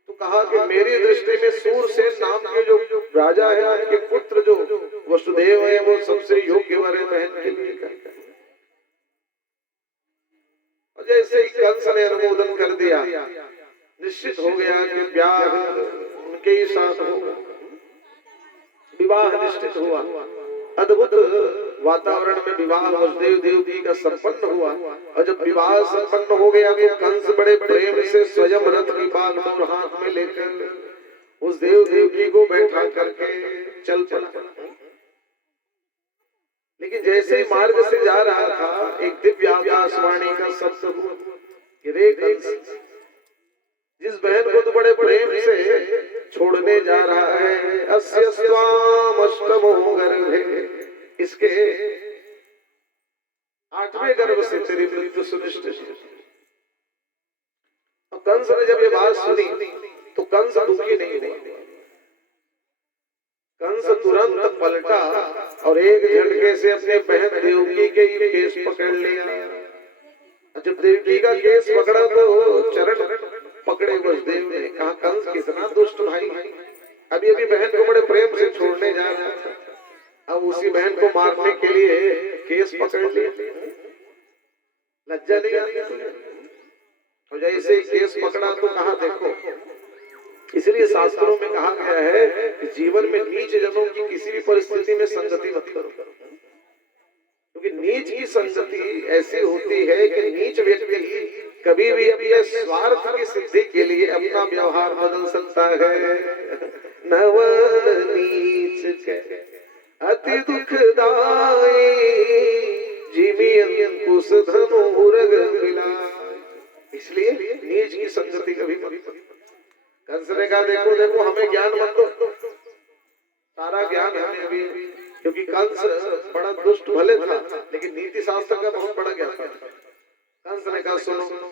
तो कहा कि मेरी दृष्टि में सूरसेन नाम के जो राजा है, उनके पुत्र जो वसुदेव है, वो सबसे योग्य वर है बहन के लिए। और जैसे ही कंस ने अनुमोदन कर दिया, निश्चित हो गया कि ब्याह उनके ही साथ होगा। विवाह निश्चित हुआ। अद्भुत वातावरण में विवाह वसुदेव देवकी का संपन्न हुआ। और जब विवाह संपन्न हो गया, तो कंस बड़े प्रेम से स्वयं रथ की बागडोर हाथ में लेकर उस देव देवकी को बैठा करके चल पड़ा। लेकिन जैसे ही मार्ग से जा रहा था, एक दिव्य आकाशवाणी का शब्द हुआ कि रे कंस, जिस बहन को तो बड़े प्रेम से छोड़ने जा रहा है, अस्य स्वाम अष्टमो गर्भे, इसके 8वें गर्भ से तेरी मृत्यु सुनिश्चित है। और कंस ने जब ये बात सुनी तो कंस दुखी नहीं हुआ। कंस तुरंत पलटा और एक झटके से अपने बहन देवकी के ही केस पकड़ लिया। जब देवकी का केस पकड़ा तो चरण पकड़े वसुदेव ने। कहा कंस कितना दुष्ट भाई, अभी अभी बहन को बड़े प्रेम से छोड़ने जा रहा था, अब उसी बहन को मारने के लिए केस पकड़ लिया। लज्जा नहीं आती तुझे? और जैसे ही केस पकड़ा तो कहा देखो, इसलिए शास्त्रों में कहा गया है कि जीवन में नीच जनों की किसी भी परिस्थिति में संगति मत करो, क्योंकि नीच की संगति ऐसी होती है कि नीच व्यक्ति कभी भी अपने स्वार्थ की सिद्धि के लिए अपना व्यवहार बदल सकता है। नवन नीच के अति दुखदाई, जिमी अंकुश धनु रग मिलाए। इसलिए नीच की संगति कभी मत करो। कंस ने कहा देखो देखो हमें ज्ञान मत दो, सारा ज्ञान हमें अभी, क्योंकि कंस बड़ा दुष्ट भले था लेकिन नीति शास्त्र का बहुत बड़ा ज्ञान था। कंस ने कहा सुनो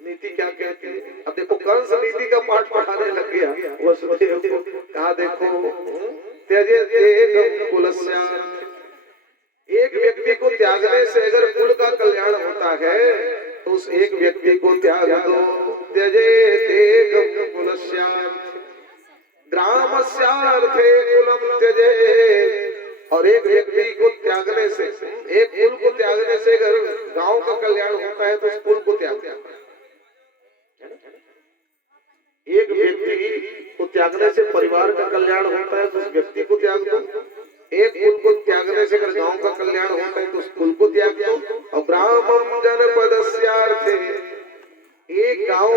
नीति क्या कहती है। अब देखो कंस नीति का पाठ पढ़ाने लग गया वसुदेव को। कहा देखो त्यजेत्येकं कुलस्यार्थे। एक व्यक्ति को त्यागने से अगर कुल का कल्याण होता है तो उस एक व्यक्ति को त्याग दो। त्यजेत्येकं कुलस्यार्थे ग्रामस्यार्थे कुलम त्यजेत्। और एक व्यक्ति को त्यागने से, एक कुल को त्यागने से अगर गांव का कल्याण होता है तो उस कुल को त्याग दो। एक व्यक्ति को त्यागने से परिवार का कल्याण होता है तो उस व्यक्ति को त्याग दो। एक कुल को त्यागने से अगर गांव का कल्याण होता है तो उस कुल को त्याग दो। और ब्राह्मण जनपदस्यार्थे, एक गांव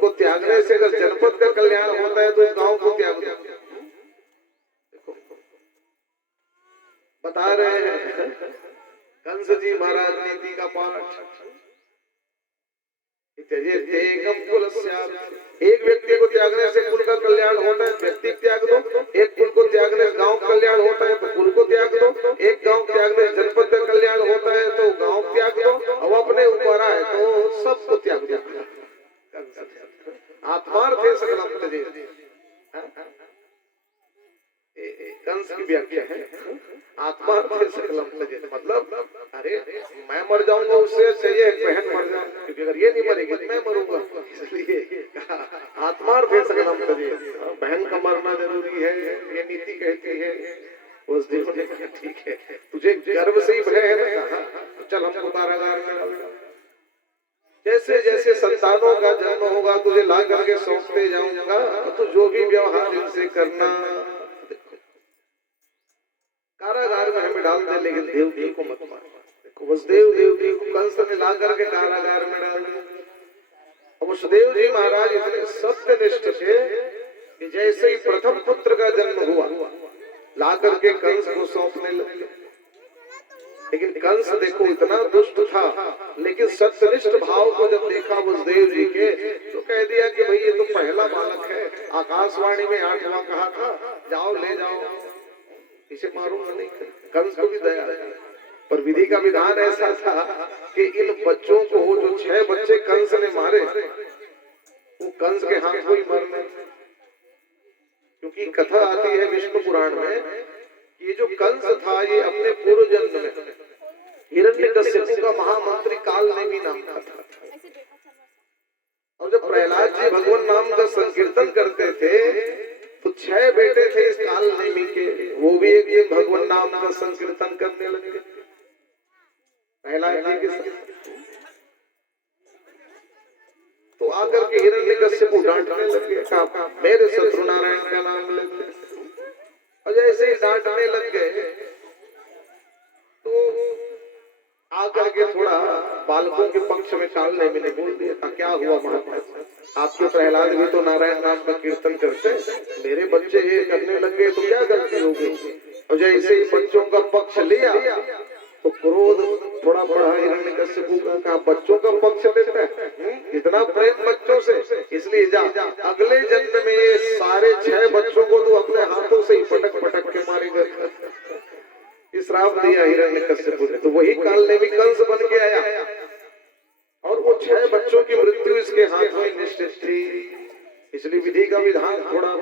को त्यागने से अगर जनपद का कल्याण होता है तो उस गांव को त्याग दो। बता रहे हैं कंस जी महाराज नीति का पाठ। एक व्यक्ति को त्यागने से कुल का कल्याण होता है, व्यक्ति त्याग दो। एक कुल को त्यागने से गांव कल्याण होता है तो कुल को त्याग दो। एक गांव त्यागने से जनपद का कल्याण होता है तो गांव त्याग दो। अब अपने ऊपर आए तो सबको त्याग दो। आत्मार्थे सकलम त्यजेत्। कंस की व्याख्या है आत्मार्थे सकलम त्यजेत्, मतलब अरे मैं मर जाऊंगा उससे चाहिए एक बहन मर जाए, क्योंकि अगर ये नहीं मरेगी तो मैं मरूंगा, इसलिए आत्मार्थे सकलम त्यजेत्। बहन का मरना जरूरी है, ये नीति कहती है। उस दिन ठीक है, तुझे गर्भ से ही भय है ना, तो चल हमको कारागार में डाल। जैसे जैसे संतानों का जन्म होगा तुझे ला करके सौंपते जाऊंगा, तो जो भी व्यवहार इनसे करना। कारागार में हमें डाल दे लेकिन देवकी को मत मार। देखो वसुदेव देवकी को कंस ने ला करके कारागार में डाल दिया। वसुदेव जी महाराज इतने सत्यनिष्ठ थे कि जैसे ही प्रथम पुत्र का जन्म हुआ ला करके कंस को सौंपने लगे। लेकिन कंस देखो इतना दुष्ट था, लेकिन सत्यनिष्ठ भाव को जब देखा वसुदेव जी के तो कह दिया कि भाई ये तो पहला बालक है, आकाशवाणी में 8वां कहा था, जाओ ले जाओ, इसे मारूंगा नहीं। कंस को भी दया आई, पर विधि का विधान ऐसा था कि इन बच्चों को, जो 6 बच्चे कंस ने मारे, वो कंस के हाथ को ही मरने। क्योंकि कथा आती है विष्णु पुराण में, ये जो कंस था ये अपने पूर्व जन्म में हिरण्यकश्यपु का महामंत्री कालनेमी नाम का था। और जब प्रहलाद जी भगवान नाम का संकीर्तन करते थे तो 6 बेटे थे इस कालनेमी के, वो भी एक दिन भगवान नाम का संकीर्तन करने लगे प्रहलाद जी के साथ। तो आकर के हिरण्यकश्यपु डांटने लगे, कहा मेरे शत्रु नारायण का नाम लेते। और जैसे ही डांटने लग गए तो आकर के थोड़ा बालकों के पक्ष में कालनेमी ने बोल दिया था, क्या हुआ महाराज, आपके प्रहलाद भी तो नारायण नाम का कीर्तन करते, मेरे बच्चे ये करने लगे तो क्या गलती होगी। और जैसे ही बच्चों का पक्ष लिया तो क्रोध थोड़ा बढ़ा हिरण्यकश्यपु का, कहा बच्चों का पक्ष लेता है, इतना प्रेम बच्चों से, इसलिए जा अगले जन्म में ये सारे 6 बच्चों को तो अपने हाथों से ही पटक पटक के मारेगा। श्राप दिया हिरण्यकश्यपु ने। तो वही कालनेमी कंस बन के आया और वो 6 बच्चों की मृत्यु इसके हाथ में निश्चित थी, इसलिए विधि का विधान थोड़ा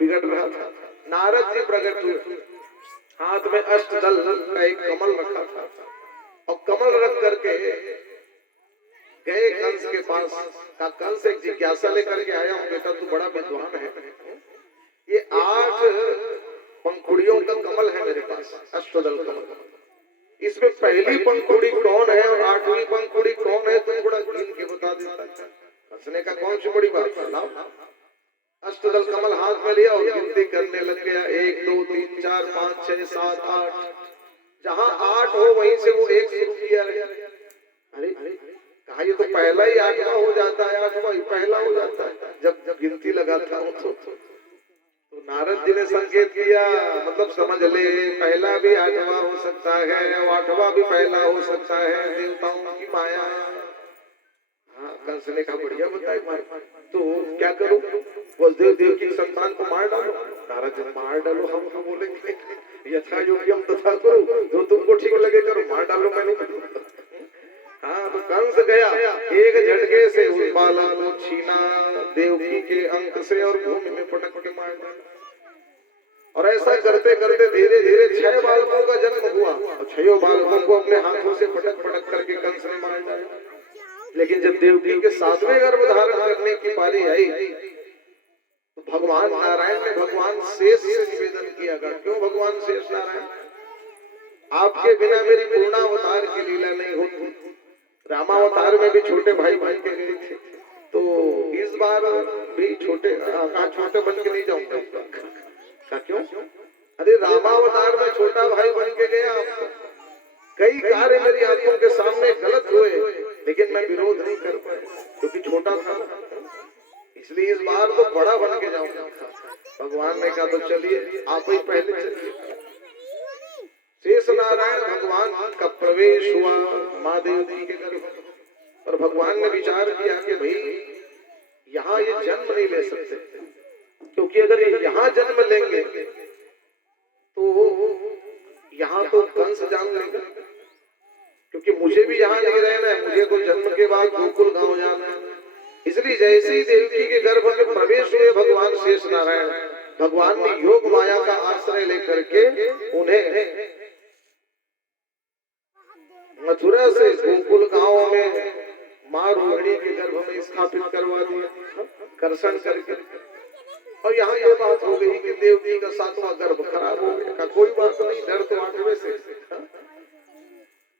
बिगड़ रहा था। नारद जी प्रकट हुए, हाथ में अष्टदल का एक कमल रखा था और कमल रख करके गए कंस के पास। का कंस एक जिज्ञासा लेकर के आया हूँ, बेटा तू बड़ा विद्वान है, ये 8 पंखुड़ियों का कमल है मेरे पास, अष्टदल कमल, इसमें पहली पंखुड़ी कौन है और 8वीं पंखुड़ी कौन है, तुम बड़ा गिन के बता देता। हंसने का कौन सी बड़ी बात है। अष्टदल कमल हाथ में लिया और गिनती करने लग गया, 1 2 3 4 5 6 7 8, जहाँ 8 हो वहीं से वो 1 शुरू किया। अरे कहा ये तो पहला ही 8वां हो जाता है, 8वां ही पहला हो जाता है जब गिनती लगाता हूँ। तो नारद जी ने संकेत किया, मतलब समझ ले पहला भी 8वां हो सकता है और 8वां भी पहला हो सकता है, देवताओं की माया। हाँ कंस ने कहा बढ़िया बताए, तो क्या करूं, वसुदेव देव की संतान को मार डालो। नारद जी मार डालो, हम तो बोलेंगे यथा योग्यम तथा करो, जो तुमको ठीक लगे करो, मार डालो मैंने। हाँ तो कंस गया, एक झटके से उस बालक को छीना देवकी के अंक से और भूमि में पटक के मार डाला। और ऐसा करते करते धीरे धीरे 6 बालकों का जन्म हुआ और 6 बालकों को अपने हाथों से पटक पटक करके कंस ने मार डाला। लेकिन जब देवकी के 7वें गर्भ धारण करने की बारी आई तो भगवान नारायण ने भगवान शेष से निवेदन किया। क्यों भगवान शेष नारायण, आपके बिना मेरी पूर्णावतार की लीला नहीं होती। रामावतार में भी छोटे भाई बन के गए थे, तो इस बार भी छोटे बन के नहीं जाऊंगा। क्यों? अरे रामावतार में छोटा भाई बन के गया। कई कार्य मेरी आंखों के सामने गलत हुए, लेकिन मैं विरोध नहीं कर पाया क्योंकि छोटा था, इसलिए इस बार तो बड़ा बन के जाऊंगा। भगवान ने कहा तो चलिए आप ही पहले चलिए। शेष नारायण भगवान का प्रवेश हुआ माँ देवकी के गर्भ और भगवान ने विचार किया कि भाई यहाँ ये जन्म नहीं ले सकते, क्योंकि अगर ये यहाँ जन्म लेंगे तो यहाँ तो कंस जान लेगा, क्योंकि मुझे भी यहाँ नहीं रहना है, मुझे तो जन्म के बाद गोकुल गांव जाना है। इसलिए जैसे ही देवकी के गर्भ में प्रवेश हुए भगवान शेष नारायण, भगवान ने योग माया का आश्रय लेकर के उन्हें मथुरा से गोकुल गांव में माँ रोहिणी के गर्भ में स्थापित करवा दिया कर्षण करके। और यहाँ ये बात हो गई कि देवकी का 7वां गर्भ खराब हो गया। कोई बात नहीं, डर तो 8वें से।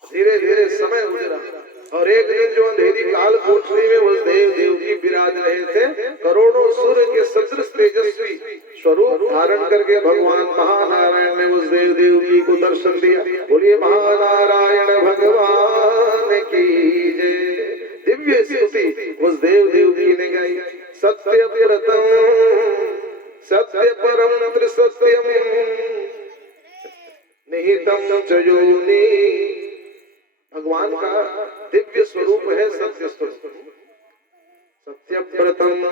धीरे धीरे समय गुजरा और एक दिन जो अंधेरी काल कोठरी में वसुदेव देवकी विराज रहे थे, करोड़ों सूर्य के सदृश तेजस्वी स्वरूप धारण करके भगवान महानारायण ने वसुदेव देवकी को दर्शन दिया। बोलिए महानारायण भगवान की जय। दिव्य स्तुति वसुदेव देवकी ने गाई। सत्य व्रतम सत्य परम त्रिसत्यम निहितम च योनि। भगवान का दिव्य स्वरूप है सत्य स्वरूप। सत्य व्रतम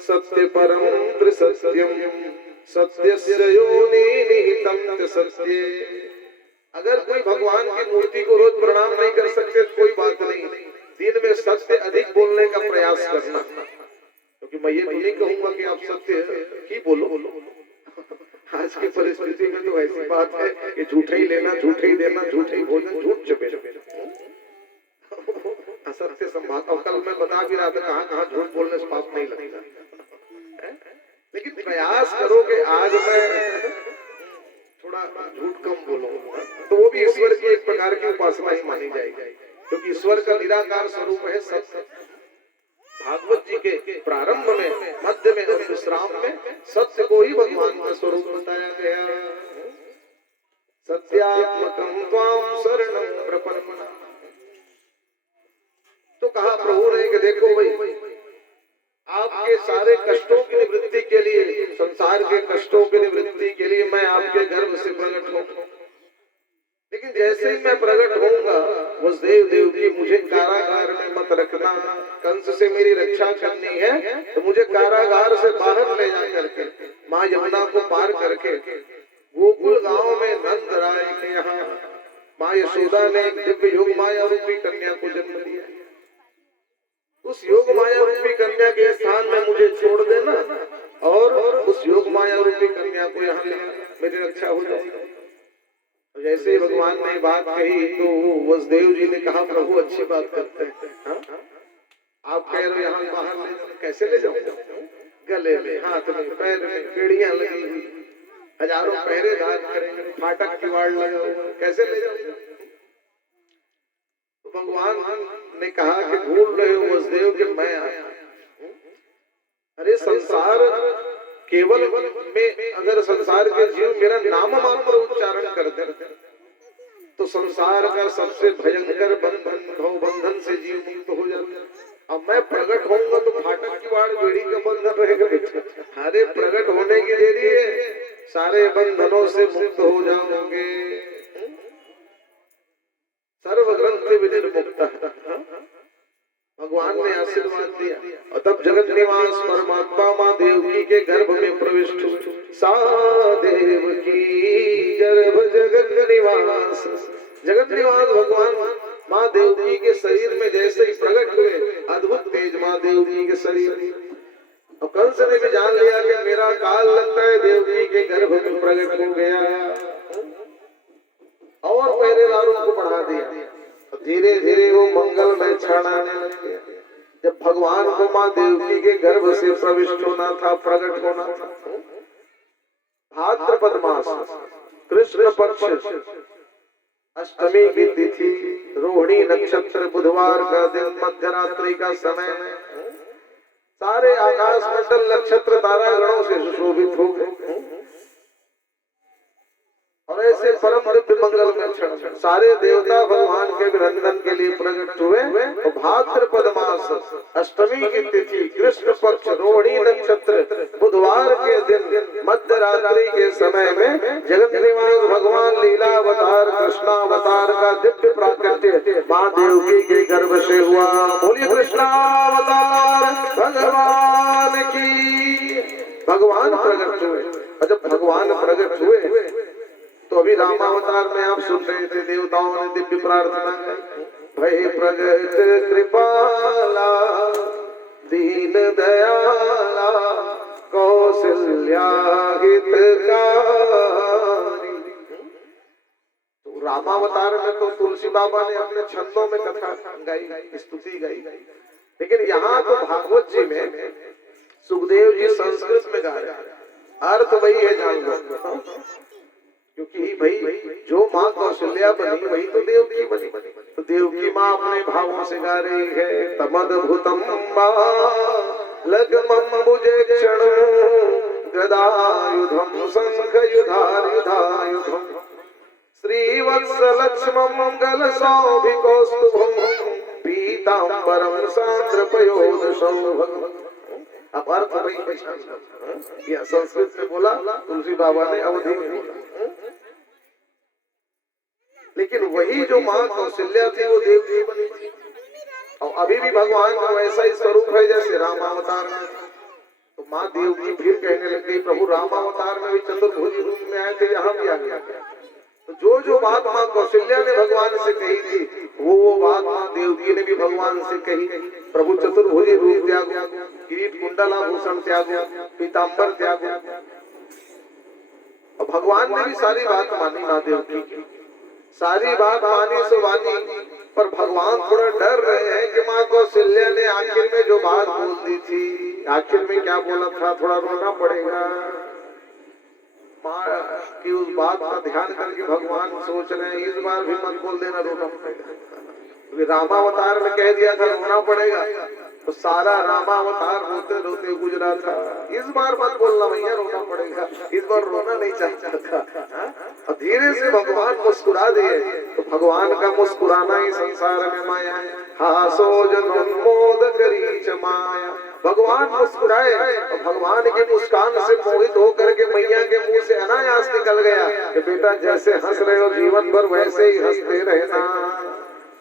सत्य परम त्रिसत्यम सत्यस्य योनि निहितम च सत्ये। अगर कोई भगवान की मूर्ति को रोज प्रणाम नहीं कर सकते तो कोई बात नहीं, दिन में सत्य अधिक बोलने का प्रयास करना, क्योंकि मैं ये नहीं कहूंगा कि आप सत्य ही बोलो। आज की परिस्थिति में तो ऐसी बात है कि झूठा ही लेना, झूठा ही देना, झूठा ही बोलना, झूठ चुपे असत्य संभाल। और कल मैं बता भी रहा था कहाँ कहाँ झूठ बोलने से पाप नहीं लगेगा, लेकिन प्रयास करो कि आज मैं थोड़ा झूठ कम बोलूं, तो वो भी ईश्वर की एक प्रकार की उपासना ही मानी जाएगी, क्योंकि ईश्वर का निराकार स्वरूप है सत्य। भागवत जी के प्रारंभ में, मध्य में और विश्राम में सत्य को ही भगवान का स्वरूप बताया गया। सत्यात्मकं त्वां शरणं प्रपन्ना। तो कहा प्रभु ने कि देखो भाई, आपके सारे कष्टों की निवृत्ति के लिए, संसार के कष्टों की निवृत्ति के लिए मैं आपके गर्भ से प्रकट हूँ, लेकिन जैसे ही मैं प्रकट होऊंगा वसुदेव देवकी मुझे कारागार में मत रखना। कंस से मेरी रक्षा करनी है तो मुझे कारागार से बाहर ले जा करके माँ यमुना को पार करके गोकुल गांव में नंद राय के यहाँ माँ यशोदा ने एक दिव्य योग माया रूपी कन्या को जन्म दिया। उस योग माया रूपी कन्या के स्थान में मुझे छोड़ देना और उस योग माया रूपी कन्या को यहाँ ले मेरी रक्षा हो जाएगी। जैसे भगवान ने बात कही तो वसुदेव जी ने कहा प्रभु अच्छी बात करते हैं, आप कह रहे हो यहाँ बाहर ले जाओ, कैसे ले जाओ? गले में, हाथ में, पैर में बेड़ियां लगी हुई, हजारों पहरेदार करेंगे, फाटक किवाड़ लगाओ, कैसे ले जाओ? तो भगवान ने कहा कि भूल रहे हो वसुदेव कि मैं आया। अरे संसार केवल में अगर संसार के जीव मेरा नाम मात्र उच्चारण कर दे तो संसार का सबसे भयंकर बंधन से जीव मुक्त हो जाता। अब मैं प्रकट होऊंगा तो फाटक की वाड़ बेड़ी का बंधन रहेगा। अरे प्रकट होने की देरी है, सारे बंधनों से मुक्त हो जाओगे। सर्व ग्रंथ विनिर्मुक्त भगवान ने आशीर्वाद दिया। और तब जगत निवास परमात्मा माँ देवकी के गर्भ में प्रविष्ट हुए। सा देवकी गर्भ जगत निवास। जगत निवास भगवान माँ देवकी के शरीर में जैसे ही प्रकट हुए, अद्भुत तेज माँ देवकी के शरीर। और कंस ने भी जान लिया कि मेरा काल लगता है देवकी के के गर्भ में प्रकट हो गया और पहरेदारों को बढ़ा दिया। धीरे धीरे वो मंगलमय क्षण आने लग गया। जब भगवान को माँ देवकी के गर्भ से प्रविष्ट होना था, प्रकट होना था, भाद्रपद मास कृष्ण पक्ष अष्टमी की तिथि, रोहिणी नक्षत्र, बुधवार का दिन, मध्यरात्रि का समय, सारे आकाश मंडल नक्षत्र तारागणों से सुशोभित हो गए और ऐसे परम दिव्य मंगल में क्षण सारे देवता भगवान के अभिनंदन के लिए प्रकट हुए। और भाद्रपद मास अष्टमी की तिथि, कृष्ण पक्ष, रोहिणी नक्षत्र, बुधवार के दिन, मध्यरात्रि के समय में जगत निवास भगवान लीलावतार कृष्णावतार का दिव्य प्राकट्य माँ देवकी के गर्भ से हुआ। बोलिए कृष्णावतार भगवान की। भगवान प्रकट हुए और जब भगवान प्रकट हुए तो अभी रामावतार में आप सुन रहे थे देवताओं ने दिव्य प्रार्थना की, भय प्रगट कृपाला दीन दयाला कौशल्या हितकारी। तो रामावतार में तो तुलसी बाबा ने अपने छंदों में कथा गाई, स्तुति गाई, लेकिन यहाँ तो भागवत जी में सुखदेव जी संस्कृत में गा रहे हैं। अर्थ वही है, जान लो, क्योंकि भाई जो माँ कौशल्या बनी वही तो देवकी बनी। तो देवकी माँ अपने भावों से गा रही है, तमद्भुतम लगमंबुजे क्षण गदायुधम शंख युधायुधायुधम श्रीवत्सलक्ष्मं मंगल सौभिकौस्तुभम पीतांबरम सांद्र पयोध सौभगम। अब अर्थ वही पहचान, यह संस्कृत में बोला तुलसी बाबा ने, अवधि में बोला, लेकिन वही जो माँ कौशल्या थी वो देवकी बनी थी। और अभी भी भगवान का वैसा ही स्वरूप है जैसे रामावतार में। तो माँ देवकी फिर कहने लगी, प्रभु रामावतार में भी चतुर्भुज रूप में आए थे, यहाँ भी आ गया। तो जो बात माँ कौशल्या ने भगवान से कही थी वो बात माँ देवकी ने भी भगवान से कही। प्रभु चतुर्भुजी रूप त्यागो, किरीट कुंडलाभूषण त्यागो, पीताम्बर त्यागो। और भगवान ने भी सारी बात मानी माँ देवकी की, सारी बात मानी सो वानी। पर भगवान थोड़ा डर रहे हैं कि माँ कौशल्या ने आखिर में जो बात बोल दी थी, आखिर में क्या बोला था, थोड़ा रोना पड़ेगा। माँ की उस बात का ध्यान करके भगवान सोच रहे हैं इस बार भी मत बोल देना, रोना पड़ेगा। क्योंकि रामावतार में कह दिया था रोना पड़ेगा, तो सारा रामावतार रोते रोते गुजरा था। इस बार मत बोलना भैया, रोना पड़ेगा। इस बार रोना नहीं चाहता था। धीरे से भगवान मुस्कुरा दिए। तो भगवान का मुस्कुराना ही संसार में माया है। हासो जनोन्मोद करीच माया। भगवान मुस्कुराए और भगवान की मुस्कान से मोहित होकर के मैया के मुंह से अनायास निकल गया कि बेटा जैसे हंस रहे हो जीवन भर वैसे ही हंसते रहना,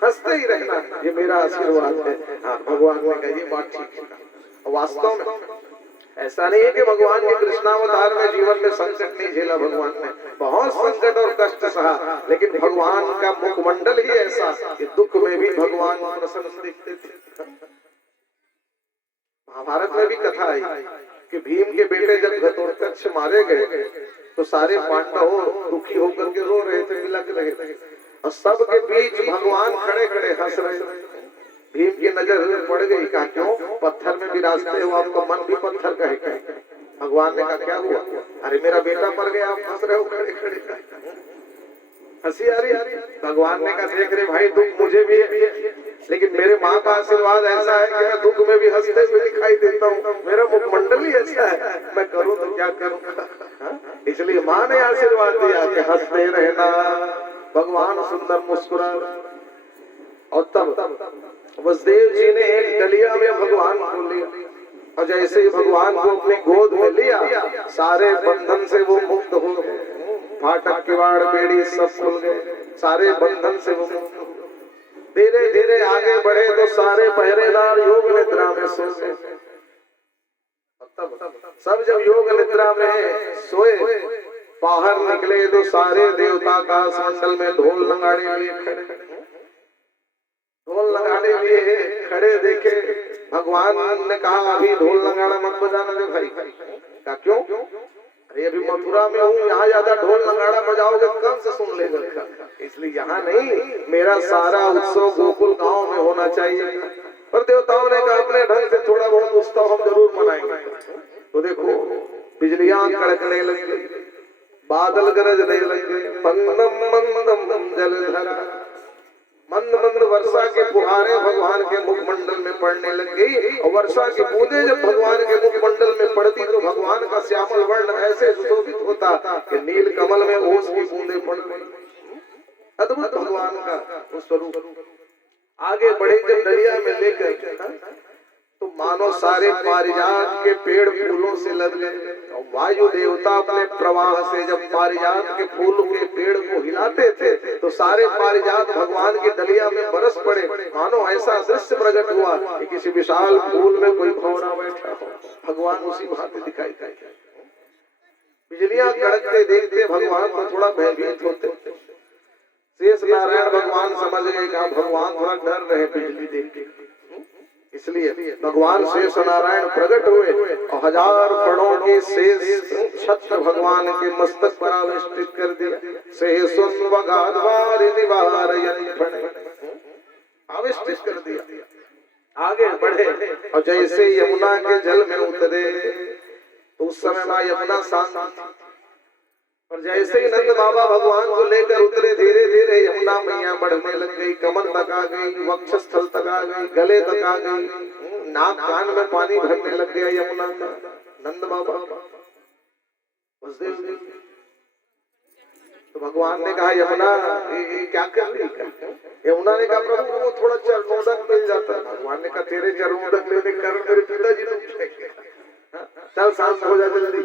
हंसते ही रहना, ये मेरा आशीर्वाद है। हाँ, भगवान ने कहा ये बात ठीक है। वास्तव में ऐसा नहीं है कि भगवान के कृष्णावतार में जीवन में संकट नहीं झेला, भगवान ने बहुत संकट और कष्ट सहा, लेकिन भगवान का मुखमंडल ही ऐसा कि दुख में भी भगवान प्रसन्न दिखते थे। महाभारत में भी कथा आई कि भीम के बेटे जब घटोत्कच मारे गए तो सारे पांडव दुखी होकर के रो रहे थे, बिलख रहे थे, और सबके बीच भगवान खड़े खड़े हंस रहे थे। भीम की नजर पड़ गई, कहा क्यों पत्थर में विराजते हो, आपका मन भी पत्थर का है। भगवान ने कहा क्या हुआ? अरे मेरा बेटा मर गया, आप हंस रहे हो खड़े खड़े, हंसी आ रही। भगवान ने कहा देख रहे भाई दुख मुझे भी है, लेकिन मेरे माँ का आशीर्वाद ऐसा है कि मैं दुख में भी हंसते हुए दिखाई देता हूँ। मेरा मुखमंडल ही ऐसा है, मैं करूँ तो क्या करूँ। इसलिए माँ ने आशीर्वाद दिया कि हंसते रहना। भगवान सुंदर मुस्कुरा। और तब वसुदेव जी ने एक डलिया में भगवान को लिया और जैसे ही भगवान को अपनी गोद में लिया सारे बंधन से वो मुक्त हो गए। फाटक किवाड़ बेड़ी सब खुल गए, सारे बंधन से वो मुक्त हो गए। धीरे धीरे आगे बढ़े तो सारे पहरेदार योग निद्रा में सो गए। सब जब योग निद्रा में सोए बाहर निकले तो सारे देवता का मंडल में ढोल नगाड़े लिए खड़े, ढोल नगाड़े लिए खड़े देखे। भगवान ने कहा अभी ढोल नगाड़ा मत बजाना दे भाई। कहा क्यों? ये अभी मथुरा में हूँ, यहाँ ज्यादा ढोल नगाड़ा बजाओगे कंस सुन लेगा, इसलिए यहाँ नहीं, मेरा सारा उत्सव गोकुल गांव में होना चाहिए। पर देवताओं ने कहा अपने ढंग से थोड़ा बहुत उत्सव हम जरूर मनाएंगे। तो देखो बिजलियां कड़कने लगी, बादल गरजने लगे, मंदम मंदम जलधरा, मंद मंद वर्षा के फुहारे भगवान के मुखमंडल में पड़ने लग गई। और वर्षा की बूंदें जब भगवान के मुखमंडल में पड़ती तो भगवान का श्यामल वर्ण ऐसे सुशोभित होता कि नील कमल में ओस की बूंदें पड़ गई। अद्भुत भगवान का स्वरूप। आगे बढ़े जब दरिया में लेकर तो मानो सारे पारिजात के पेड़ फूलों से लद गए। वायु देवता अपने प्रवाह से जब पारिजात के फूलों के पेड़ को हिलाते थे तो सारे पारिजात भगवान की डलिया में बरस पड़े। मानो ऐसा दृश्य प्रकट हुआ कि किसी विशाल फूल में कोई भंवरा बैठा हो, भगवान उसी भांति दिखाई दे। बिजलियां कड़कते देखते भगवान को थोड़ा भयभीत होते। शेष नारायण भगवान समझ गए कि भगवान थोड़ा डर रहे बिजली देख के, इसलिए भगवान शेष नारायण प्रकट हुए और 1000 फणों के शेष छत्र भगवान के मस्तक पर आविष्कृत कर दिया। आविष्कृत कर दिया। आगे बढ़े और जैसे यमुना के जल में उतरे तो उस समय मां यमुना शांत, और जैसे ही नंद बाबा भगवान को लेकर उतरे धीरे धीरे यमुना मैया बढ़ने लग गई। कमर तक आ गई, वक्षस्थल तक आ गई, गले तक आ गई, नाक कान में पानी भरने लग गया यमुना का। नंद बाबा तो भगवान ने कहा यमुना ये क्या कर रही है? यमुना ने कहा प्रभु वो थोड़ा चरणोदक मिल जाता है। भगवान ने कहा तेरे चरणोदक लेने कारण मेरे पिताजी चल शांत हो जा जल्दी।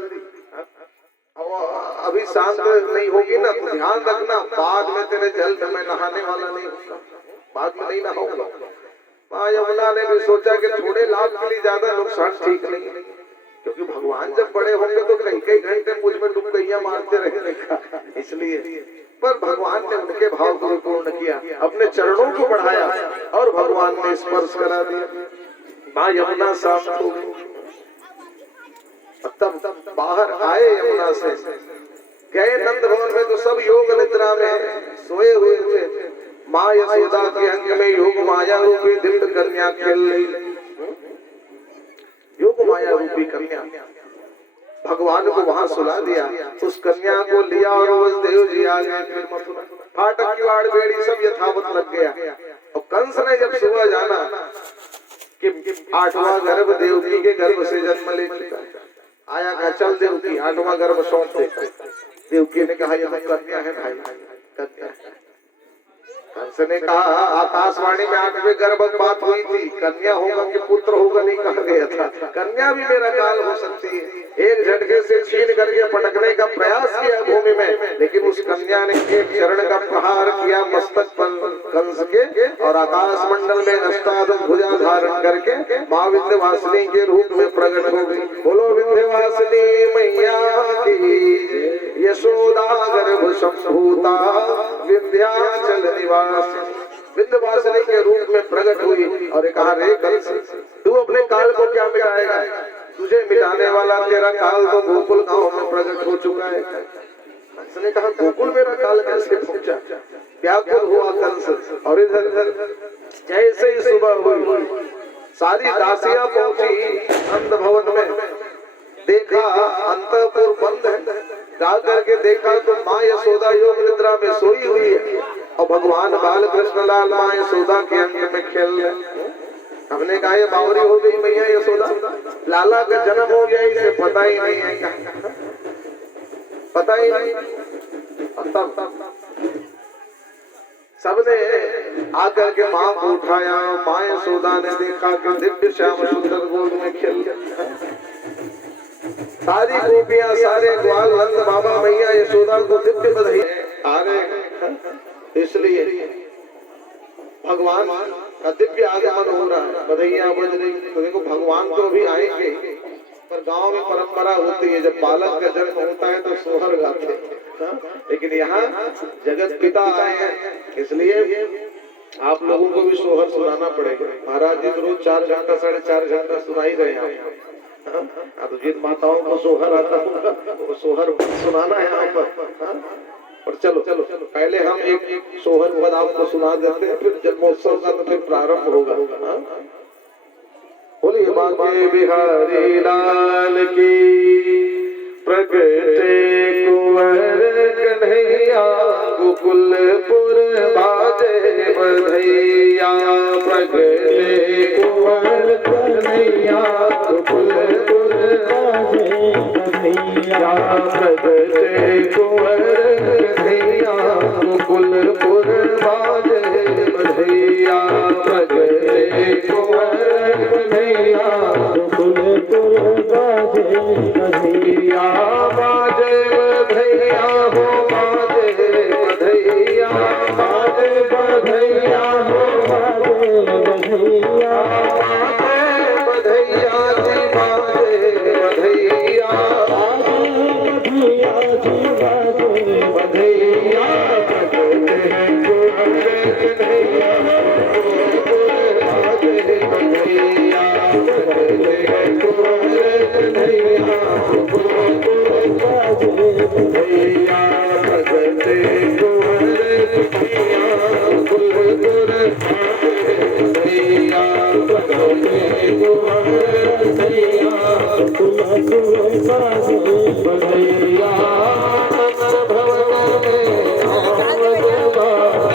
अभी शांत नहीं होगी ना तो ध्यान रखना, बाद में तेरे जल में मैं नहाने वाला नहीं होगा, बाद में नहीं नहाऊंगा। मां यमुना ने भी सोचा कि थोड़े लाभ के लिए ज्यादा नुकसान ठीक नहीं, क्योंकि भगवान जब बड़े होंगे तो कई कई घंटे मुझ में डुबकियां मारते रहेगा, इसलिए। पर भगवान ने उनके भाव को पूर्ण किया, अपने चरणों को बढ़ाया और भगवान ने स्पर्श करा दिया। मां यमुना शांत हो गई। तब बाहर आए यमुना से, गए नंद भवन में तो सब योग निद्रा में सोए हुए थे। माँ यशोदा के अंग में योग माया रूपी दिव्य कन्या खेल रही। योग माया रूपी कन्या भगवान को वहां सुला दिया। उस कन्या को लिया और वसुदेव जी आ गए। फिर मथुरा फाटक की वाड़ बेड़ी सब यथावत लग गया। और कंस ने जब सुबह जाना कि 8वां गर्भ देवकी के गर्भ से जन्म ले चुका है, आया कहा चल देवकी 8वां गर्भ सौंप दे। देवकी ने कहा ये तो कन्या है भाई, कन्या। कंस ने कहा आकाशवाणी में 8वें गर्भ बात हुई थी, कन्या होगा कि पुत्र होगा नहीं कहा गया था। कन्या भी मेरा काल हो सकती है। एक झटके से छीन करके पटकने का प्रयास किया भूमि में, लेकिन उस कन्या ने एक चरण का प्रहार किया मस्तक पर कंस के, और आकाश मंडल में अष्टादश भुजा धारण करके माँ विंध्यवासिनी के रूप में प्रकट हो गई। बोलो विंध्यवासिनी मैया की, यशोदा गर्भ संभूता विंध्याचल निवास। विंध्यवासिनी के रूप में प्रकट हुई और कहा रे कंस तू अपने काल को क्या मिटाएगा? तुझे मिटाने वाला तेरा काल तो गोकुल गांव में प्रकट हो चुका है। कंस ने कहा गोकुल मेरा काल कैसे पहुंचा? व्याकुल हुआ कंस। और इधर जैसे ही सुबह हुई सारी दासियां पहुंची नंद भवन में, देखा अंतःपुर बंद है। जा करके देखा तो माँ यशोदा योग निद्रा में सोई हुई है और भगवान बाल कृष्ण लाल माँ यशोदा के अंग में खेल रहे। हमने कहा ये बावरी हो गई मैया यशोदा, लाला का जन्म हो गया इसे पता ही नहीं है, पता ही नहीं। तब सबने आकर के माँ को उठाया। माँ यशोदा ने देखा कि दिव्य श्याम सुंदर गोद में खेल सारी गोपियां सारे ग्वाल नंद बाबा मैया यशोदा को दिव्य बधाई आ रहे। इसलिए भगवान का दिव्य आगमन हो रहा है, बधाइयां बज रही। तो देखो भगवान तो भी आएंगे, पर गांव में परंपरा होती है जब बालक का जन्म होता है तो सोहर गाते हैं, लेकिन यहाँ जगत पिता आए हैं, इसलिए आप लोगों को भी सोहर सुनाना पड़ेगा। महाराज जी रोज 4 घंटा 4.5 घंटा सुनाई रहे हैं। हाँ, तो जिन माताओं को सोहर आता होगा वो सोहर सुनाना है यहाँ पर। हाँ? और चलो चलो पहले हम एक सोहर पद आपको सुना देते हैं, फिर जन्मोत्सव का तो फिर प्रारंभ होगा। हाँ? बोलिए बांके बिहारी लाल की, प्रगटे कुंवर कन्हैया, गोकुलपुर बाजे बधैया। प्रगटे कुंवर कन्हैया, गोकुलपुर बाजे बधैया। प्रगटे कुंवर कन्हैया, गोकुलपुर बाजे बधैया। प्रगटे कुंवर कन्हैया, गोकुलपुर बाजे बधैया। बाजे बधैया हो बाजे बधैया, बाजे बधैया हो बाजे बधैया। बाजे बधैया जी बाजे बधैया, बाजे बधैया जी बाजे बधैया। प्रगटे कुंवर कन्हैया, गोकुलपुर बाजे बधैया। प्रगटे कुंवर कन्हैया, गोकुलपुर बाजे बधैया। प्रगटे कुंवर कन्हैया, गोकुलपुर बाजे बधैया। प्रगटे कुंवर कन्हैया, गोकुलपुर बाजे बधैया। नंद भवन में नावद बाजे,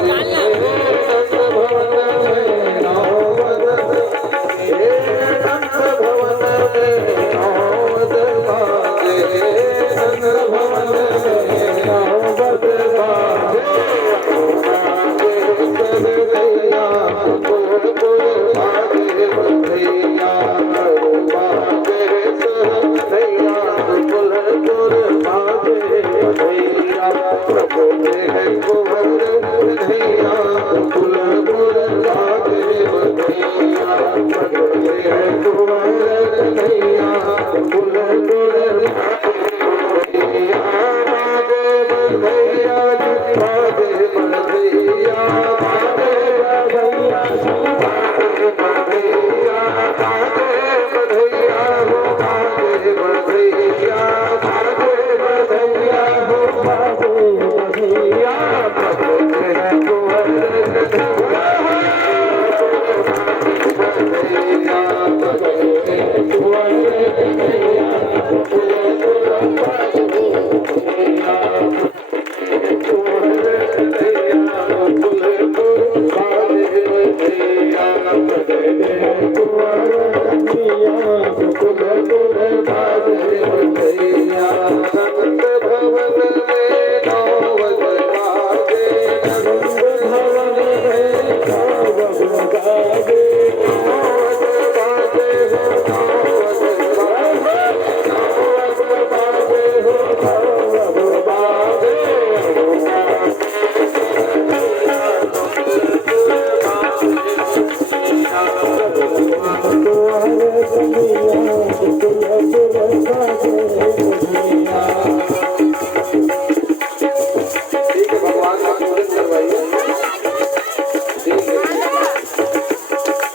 नंद भवन में नावद बाजे, नंद भवन में नावद बाजे, नंद भवन में नावद बाजे। बधैया गोकुलपुर बाजे बधैया, बाजे बधैया गोकुलपुर बाजे बधैया। प्रगटे कुंवर कन्हैया, गोकुलपुर बाजे बधैया। प्रगटे कुंवर कन्हैया, गोकुलपुर बाजे बधैया। बाजे बधैया जी बाजे बधैया, बाजे बधैया जी बाजे बधैया। बाजे बधैया हो बाजे बधैया, बाजे बधैया हो बाजे बधैया। प्रगटे कुंवर कन्हैया, प्रगटे कुंवर कन्हैया, गोकुलपुर बाजे बधैया। कुंवर कन्हैया, गोकुलपुर बाजे बधैया। प्रगटे कुंवर कन्हैया, गोकुलपुर बाजे बधैया। नंद भवन में नावद बाजे, नंद भवन में नावद बाजे, नावद बाजे हो नावद बाजे, नावद बाजे हो नावद बाजे। ठीक है, भगवान का पूजन करवाइए। ठीक है,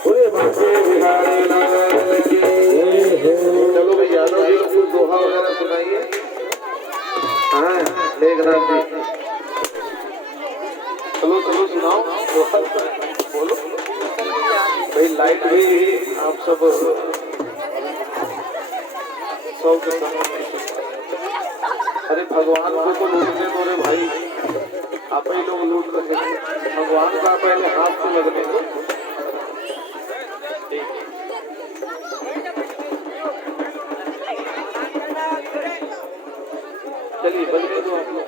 बोले बांके बिहारी लाल की। चलो भाई यादव जी को कुछ दोहा वगैरह सुनाइए। हाँ मेघनाथ जी, चलो चलो सुनाओ दोहा, बोलो भाई। लाइट भी आप सब सौ के साथ। अरे भगवान को तो लूटने दो रे भाई, आप ही लोग लूट रहे हैं। भगवान का पहले हाथ तो लगने दो। चलिए बजने दो आप लोग।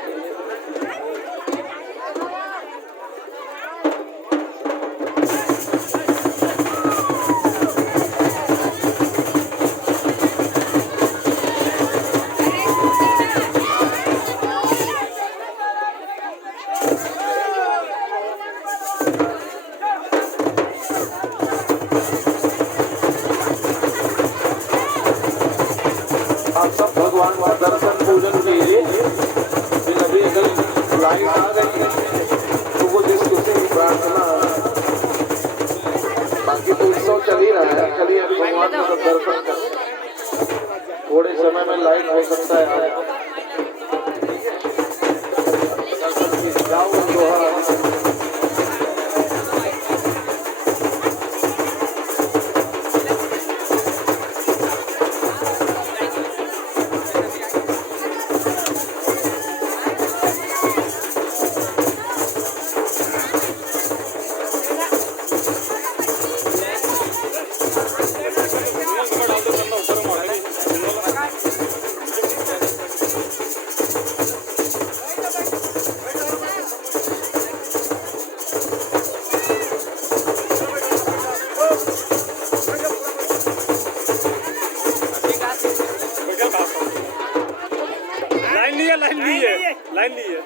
आप सब भगवान का दर्शन पूजन कीजिए। फिर अभी अगर लाइट आ गई है तो वो जिसको से प्रार्थना, बाकी तो उत्सव चल ही रहा है। चलिए अभी भगवान का दर्शन करें। थोड़े समय में लाइट हो सकता है आप जाओ दोहा लाइन ली है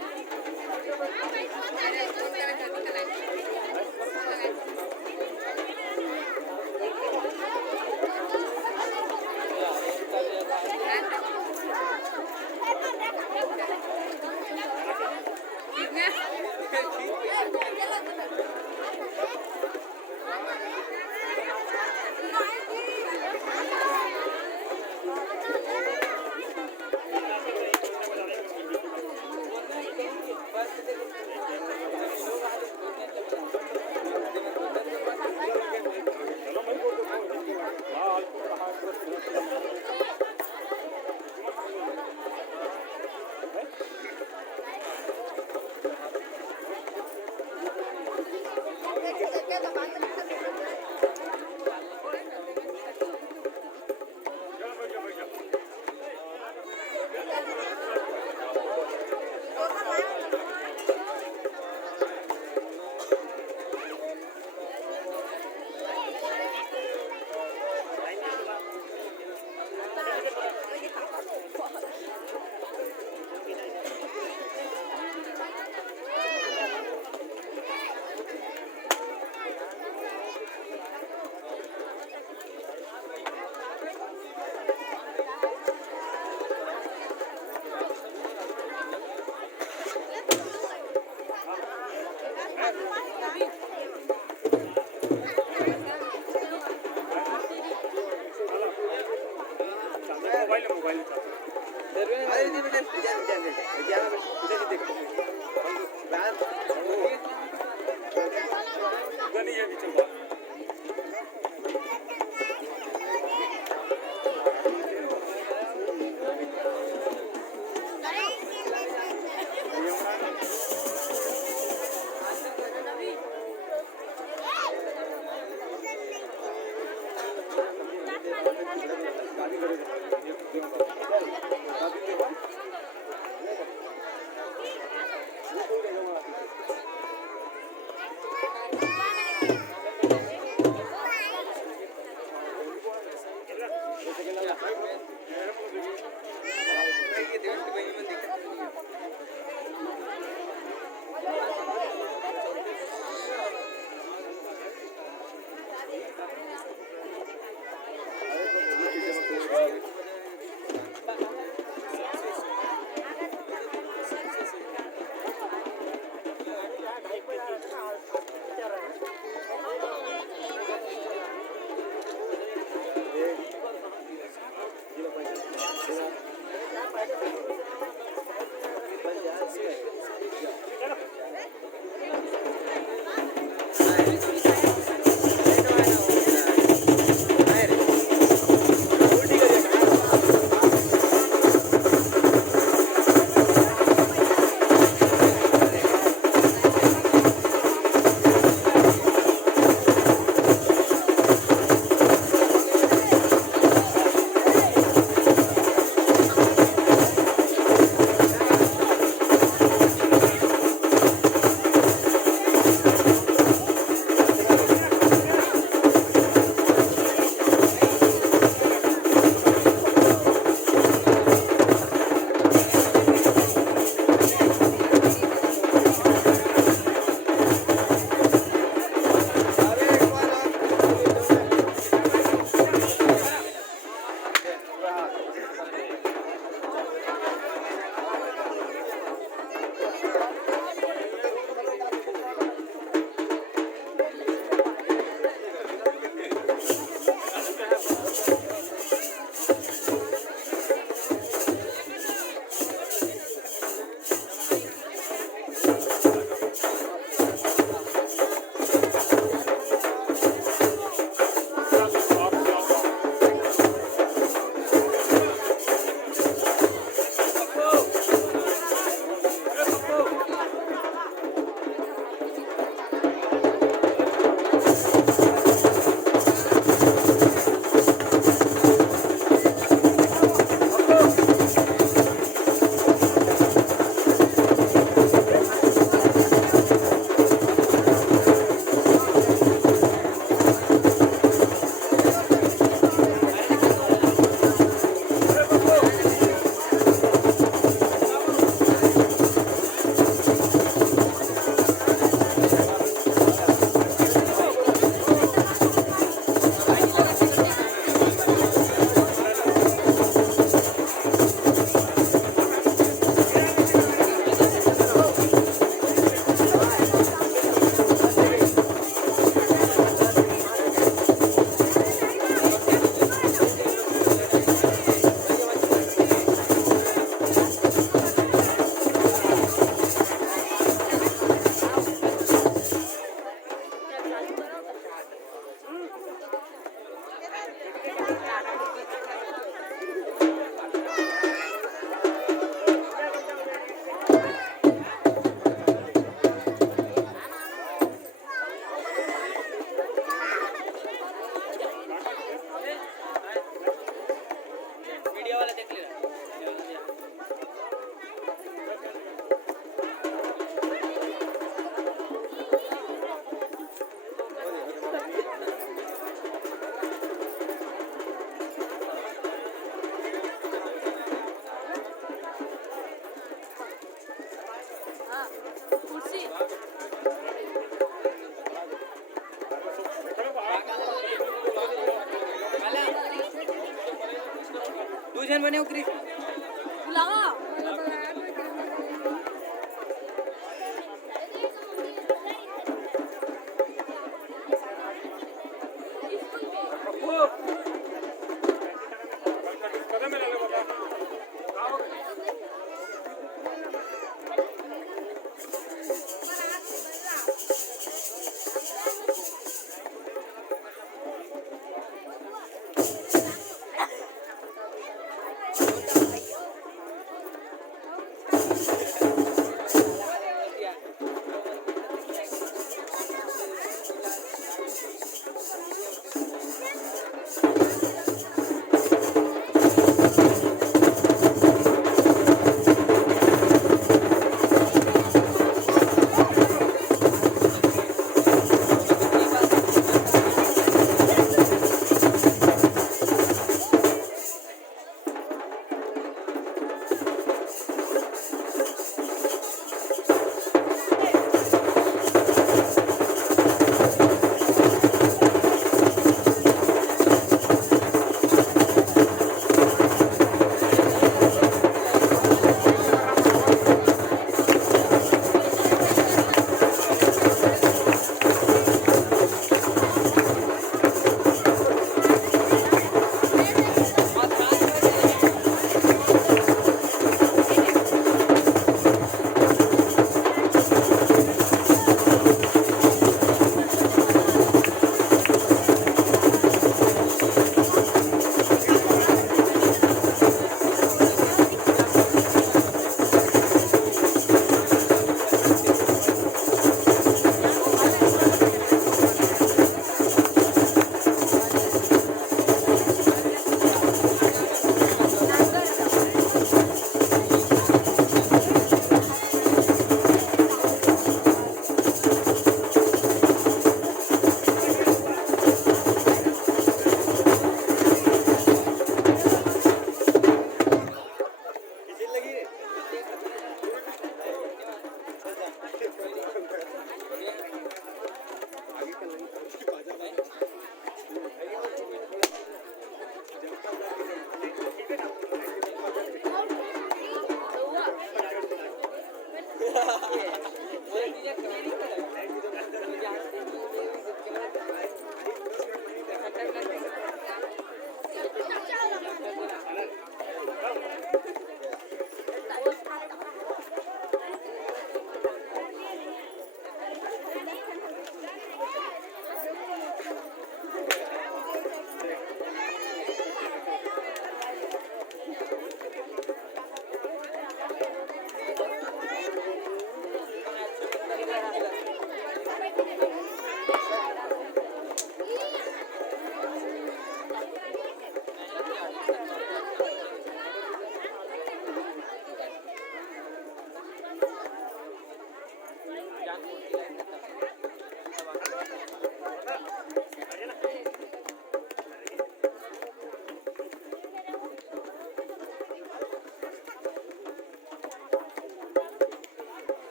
कृष्ण बने हो कृष्ण कदम में ले लो बाबा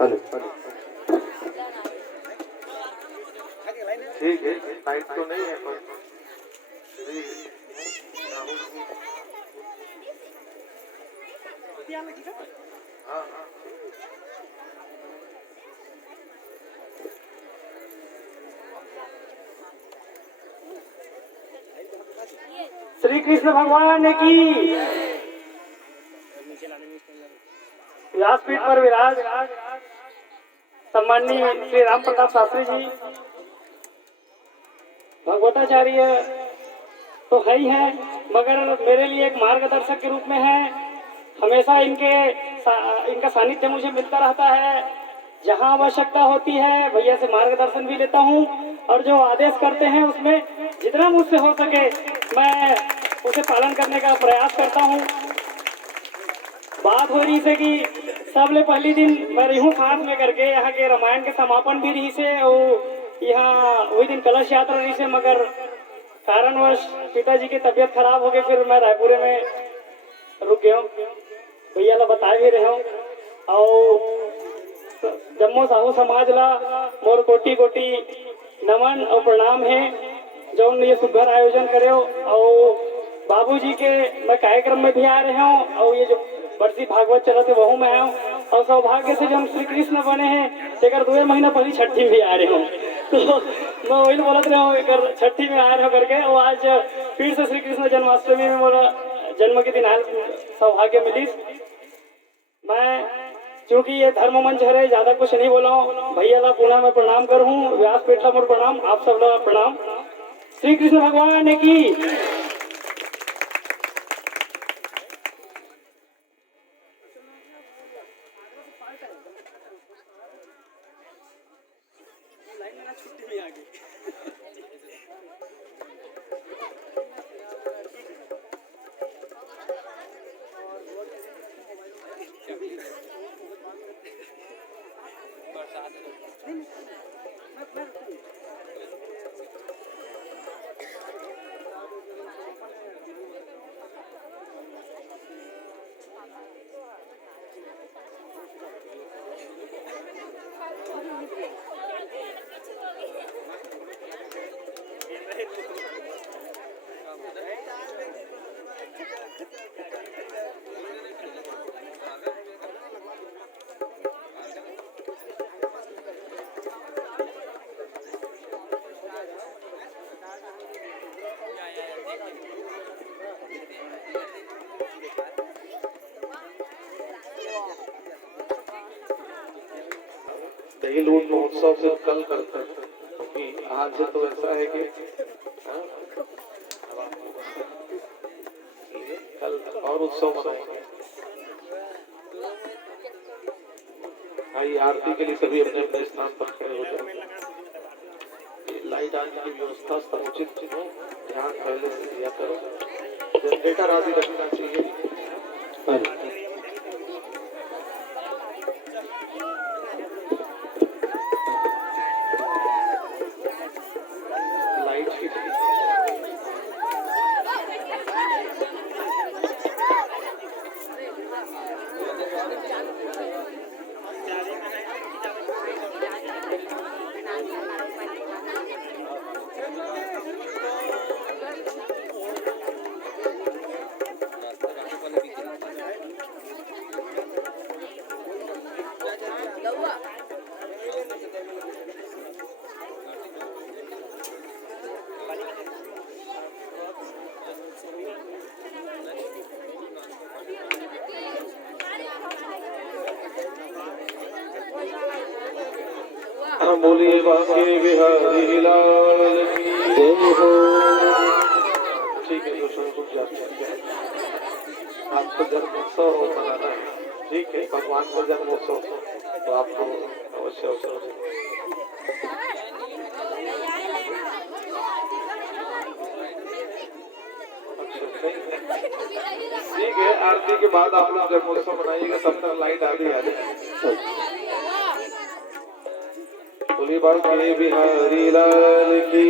हेलो ठीक है लाइट तो नहीं है पर हाँ हाँ श्री कृष्ण भगवान की। व्यासपीठ पर विराज सम्माननीय श्री राम प्रताप शास्त्री जी भगवताचार्य तो है ही है, मगर मेरे लिए एक मार्गदर्शक के रूप में है। हमेशा इनका सानिध्य मुझे मिलता रहता है। जहाँ आवश्यकता होती है भैया से मार्गदर्शन भी लेता हूँ, और जो आदेश करते हैं उसमें जितना मुझसे हो सके मैं उसे पालन करने का प्रयास करता हूँ। बात हो रही से कि सबले पहली दिन मैं रही हूँ साथ में करके यहाँ के रामायण के समापन भी रही से, और यहाँ वही दिन कलश यात्रा रही से, मगर कारणवश पिताजी की तबीयत खराब हो गई। फिर मैं रायपुर में रुक गया हूँ, भैया ला बता भी रहे हूँ। और जम्मू साहू समाज ला मोर कोटि कोटि नमन और प्रणाम है जो ये सुघर आयोजन करे हो। और बाबूजी के मैं कार्यक्रम में भी आ रहे हूँ, और ये जो बरसी भागवत चलत है वहू में आया हूँ। और सौभाग्य से जब श्री कृष्ण बने हैं तेकर 2 महीना पहले छठी भी आ रहे हूँ, तो मैं वही बोलत रहा हूँ छठी में आ रहे हो करके। और आज फिर से श्री कृष्ण जन्माष्टमी में मेरा जन्म के दिन आयल सौभाग्य मिली। मैं क्योंकि ये धर्म मंच है ज्यादा कुछ नहीं बोला हूँ। भैया ला पुनः मैं प्रणाम कर हूँ, व्यासपीठ ला मोर प्रणाम, आप सब ला प्रणाम। श्री कृष्ण भगवान की। दही लूट महोत्सव से कल करते हैं, क्योंकि आज तो ऐसा है कि कल और उत्सव मनाएंगे। भाई आरती के लिए सभी अपने अपने स्थान पर खड़े हो जाए। लाइट आने की व्यवस्था समुचित हो, ध्यान पहले से दिया करो। जनरेटर आदि रखना चाहिए। बोलिए बांके बिहारी लाल की जय हो। ठीक है, जो सुन जाते हैं आपको जन्मोत्सव मनाना है, ठीक है, भगवान का जन्मोत्सव, तो आपको अवश्य अवसर ठीक है। आरती के बाद आप लोग जन्मोत्सव मनाइएगा, तब तक लाइट आधी आ जाए। बोलिए बांके बिहारी लाल की।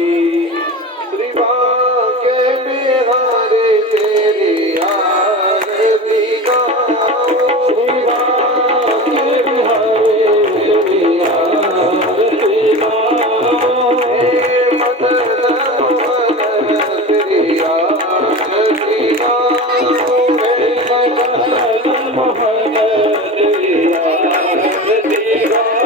श्री बांके बिहारी तेरी आरती गाओ, श्री बांके बिहारी तेरी आरती गाओ, हे मदन मोहन तेरी आरती गाओ, हे मदन मोहन तेरी आरती गाओ।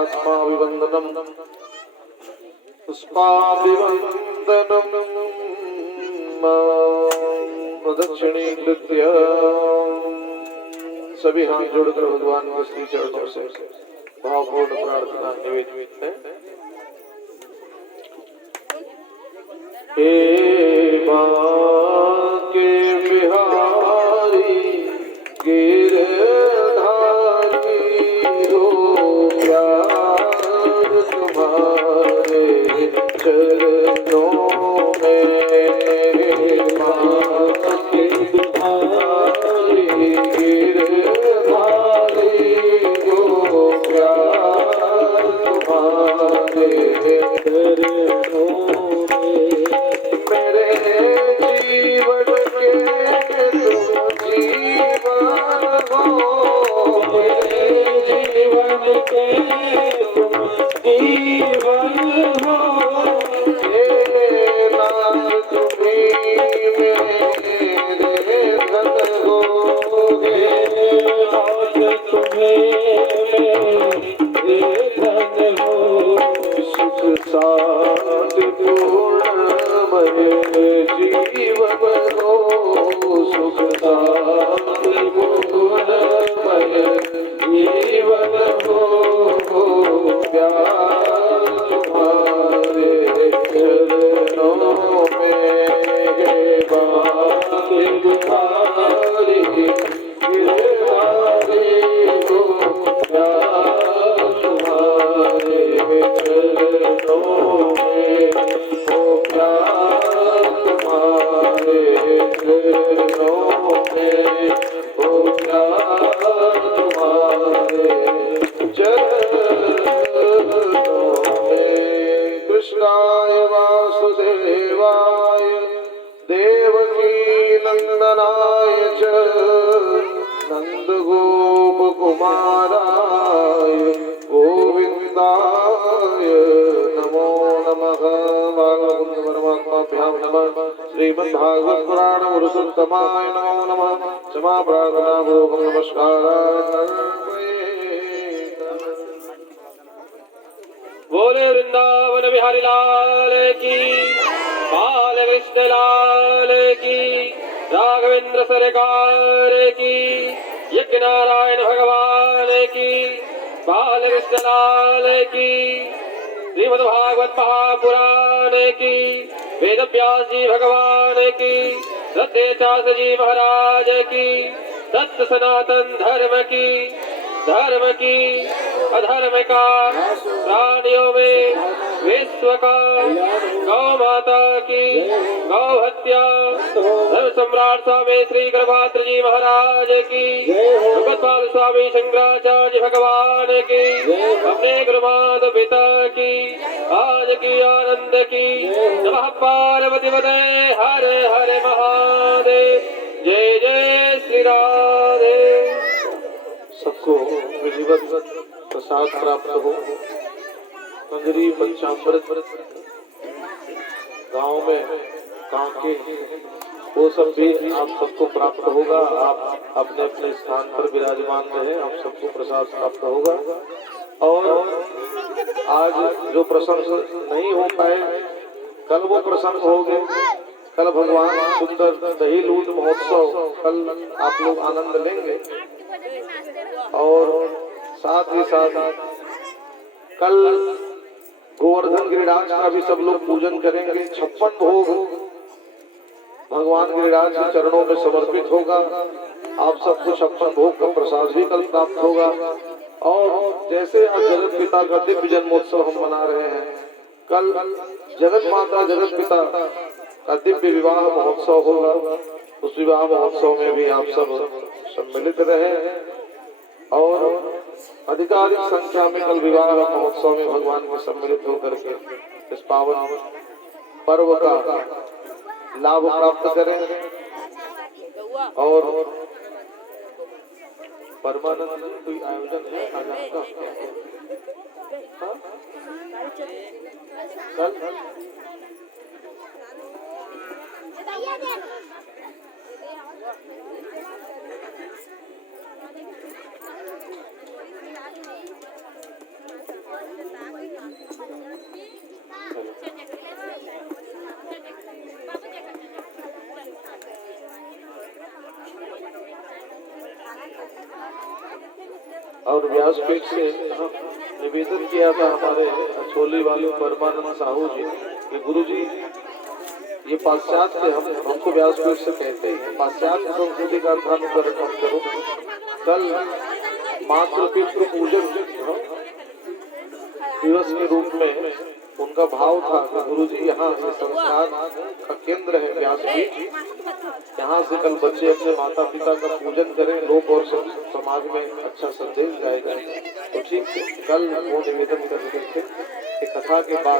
पद्माभिवंदनम पुष्पाभिवंदनम प्रदक्षिणीकृत्य सभी हाथ जोड़कर भगवान के श्री चरणों से भावपूर्ण प्रार्थना निवेदित है। हे बांके बिहारी गिरधारी हो प्यार तुम्हारे चरणों में। बांके बिहारी गिरधारी हो प्यार तुम्हारे चरणों कृष्णाय वासुदेवाय देवकी नंदनाय च नंदगोपकुमाराय गोविंदाय नमो नमः। भागवत परमात्माभ्यां नमः। श्रीमद्भागवत पुराण पुरुषोत्तमाय नमो नमः। क्षमा प्रार्थना पूर्वक नमस्कारान्। बोले वृंदावन बिहारी लाल की, बाल कृष्ण लाल की, राघवेंद्र सरकार की, यज्ञ नारायण भगवान की, बाल कृष्ण लाल की, श्रीमद् भागवत महापुराण की, वेद व्यास जी भगवान की, सत्यचार्य जी महाराज की, सत्य सनातन धर्म की, अधर्म का प्राणियों में विश्व का, गौ माता की गौ हत्या, धर्म सम्राट स्वामी श्री गर्भात्र जी महाराज की, भगवत्पाल स्वामी शंकराचार्य भगवान की, अपने गुरुमाता पिता की आज की आनंद की। नमः पार्वती पते हर हर महादेव। जय जय श्री राधे। सबको विधिवत प्रसाद प्राप्त हो। मंजरी पंचामृत गांव में कांके वो सब भी आप सबको प्राप्त होगा। आप अपने अपने स्थान पर विराजमान रहे, आप सबको प्रसाद प्राप्त होगा। और आज जो प्रसंग नहीं हो पाए, कल वो प्रसंग होंगे। कल भगवान सुंदर दही लूट महोत्सव कल आप लोग आनंद लेंगे। और साथ ही साथ कल गोवर्धन गिरिराज का भी सब लोग पूजन करेंगे। 56 भोग भगवान गिरिराज के चरणों में समर्पित होगा। आप सबको 56 भोग का प्रसाद भी कल प्राप्त होगा। और जैसे आज जगत पिता का दिव्य जन्मोत्सव हम मना रहे हैं, कल जगत माता जगत पिता का दिव्य विवाह महोत्सव होगा। उस विवाह महोत्सव में भी आप सब सम्मिलित रहे और अधिकाधिक संख्या में कल विवाह महोत्सव में भगवान में सम्मिलित होकर के इस पावन पर्व का लाभ प्राप्त करें। और परमानंद कोई आयोजन है आज आपका? कल और व्यासपीठ से निवेदन किया था हमारे छोली वाले परमानंद साहू जी कि गुरु जी ये पाश्चात्य हमको व्यासपीठ से कहते हैं पाश्चात्य संस्कृति का अनुकरण करो। कल मातृपीठ को पूजन दिवस के रूप में उनका भाव था कि गुरु जी यहाँ से संस्कार का केंद्र है व्यासपीठ, यहाँ से कल बच्चे अपने माता पिता का पूजन करें, लोक और समाज में अच्छा संदेश जाएगा। तो ठीक कल वो निवेदन कर रहे थे कि कथा के बाद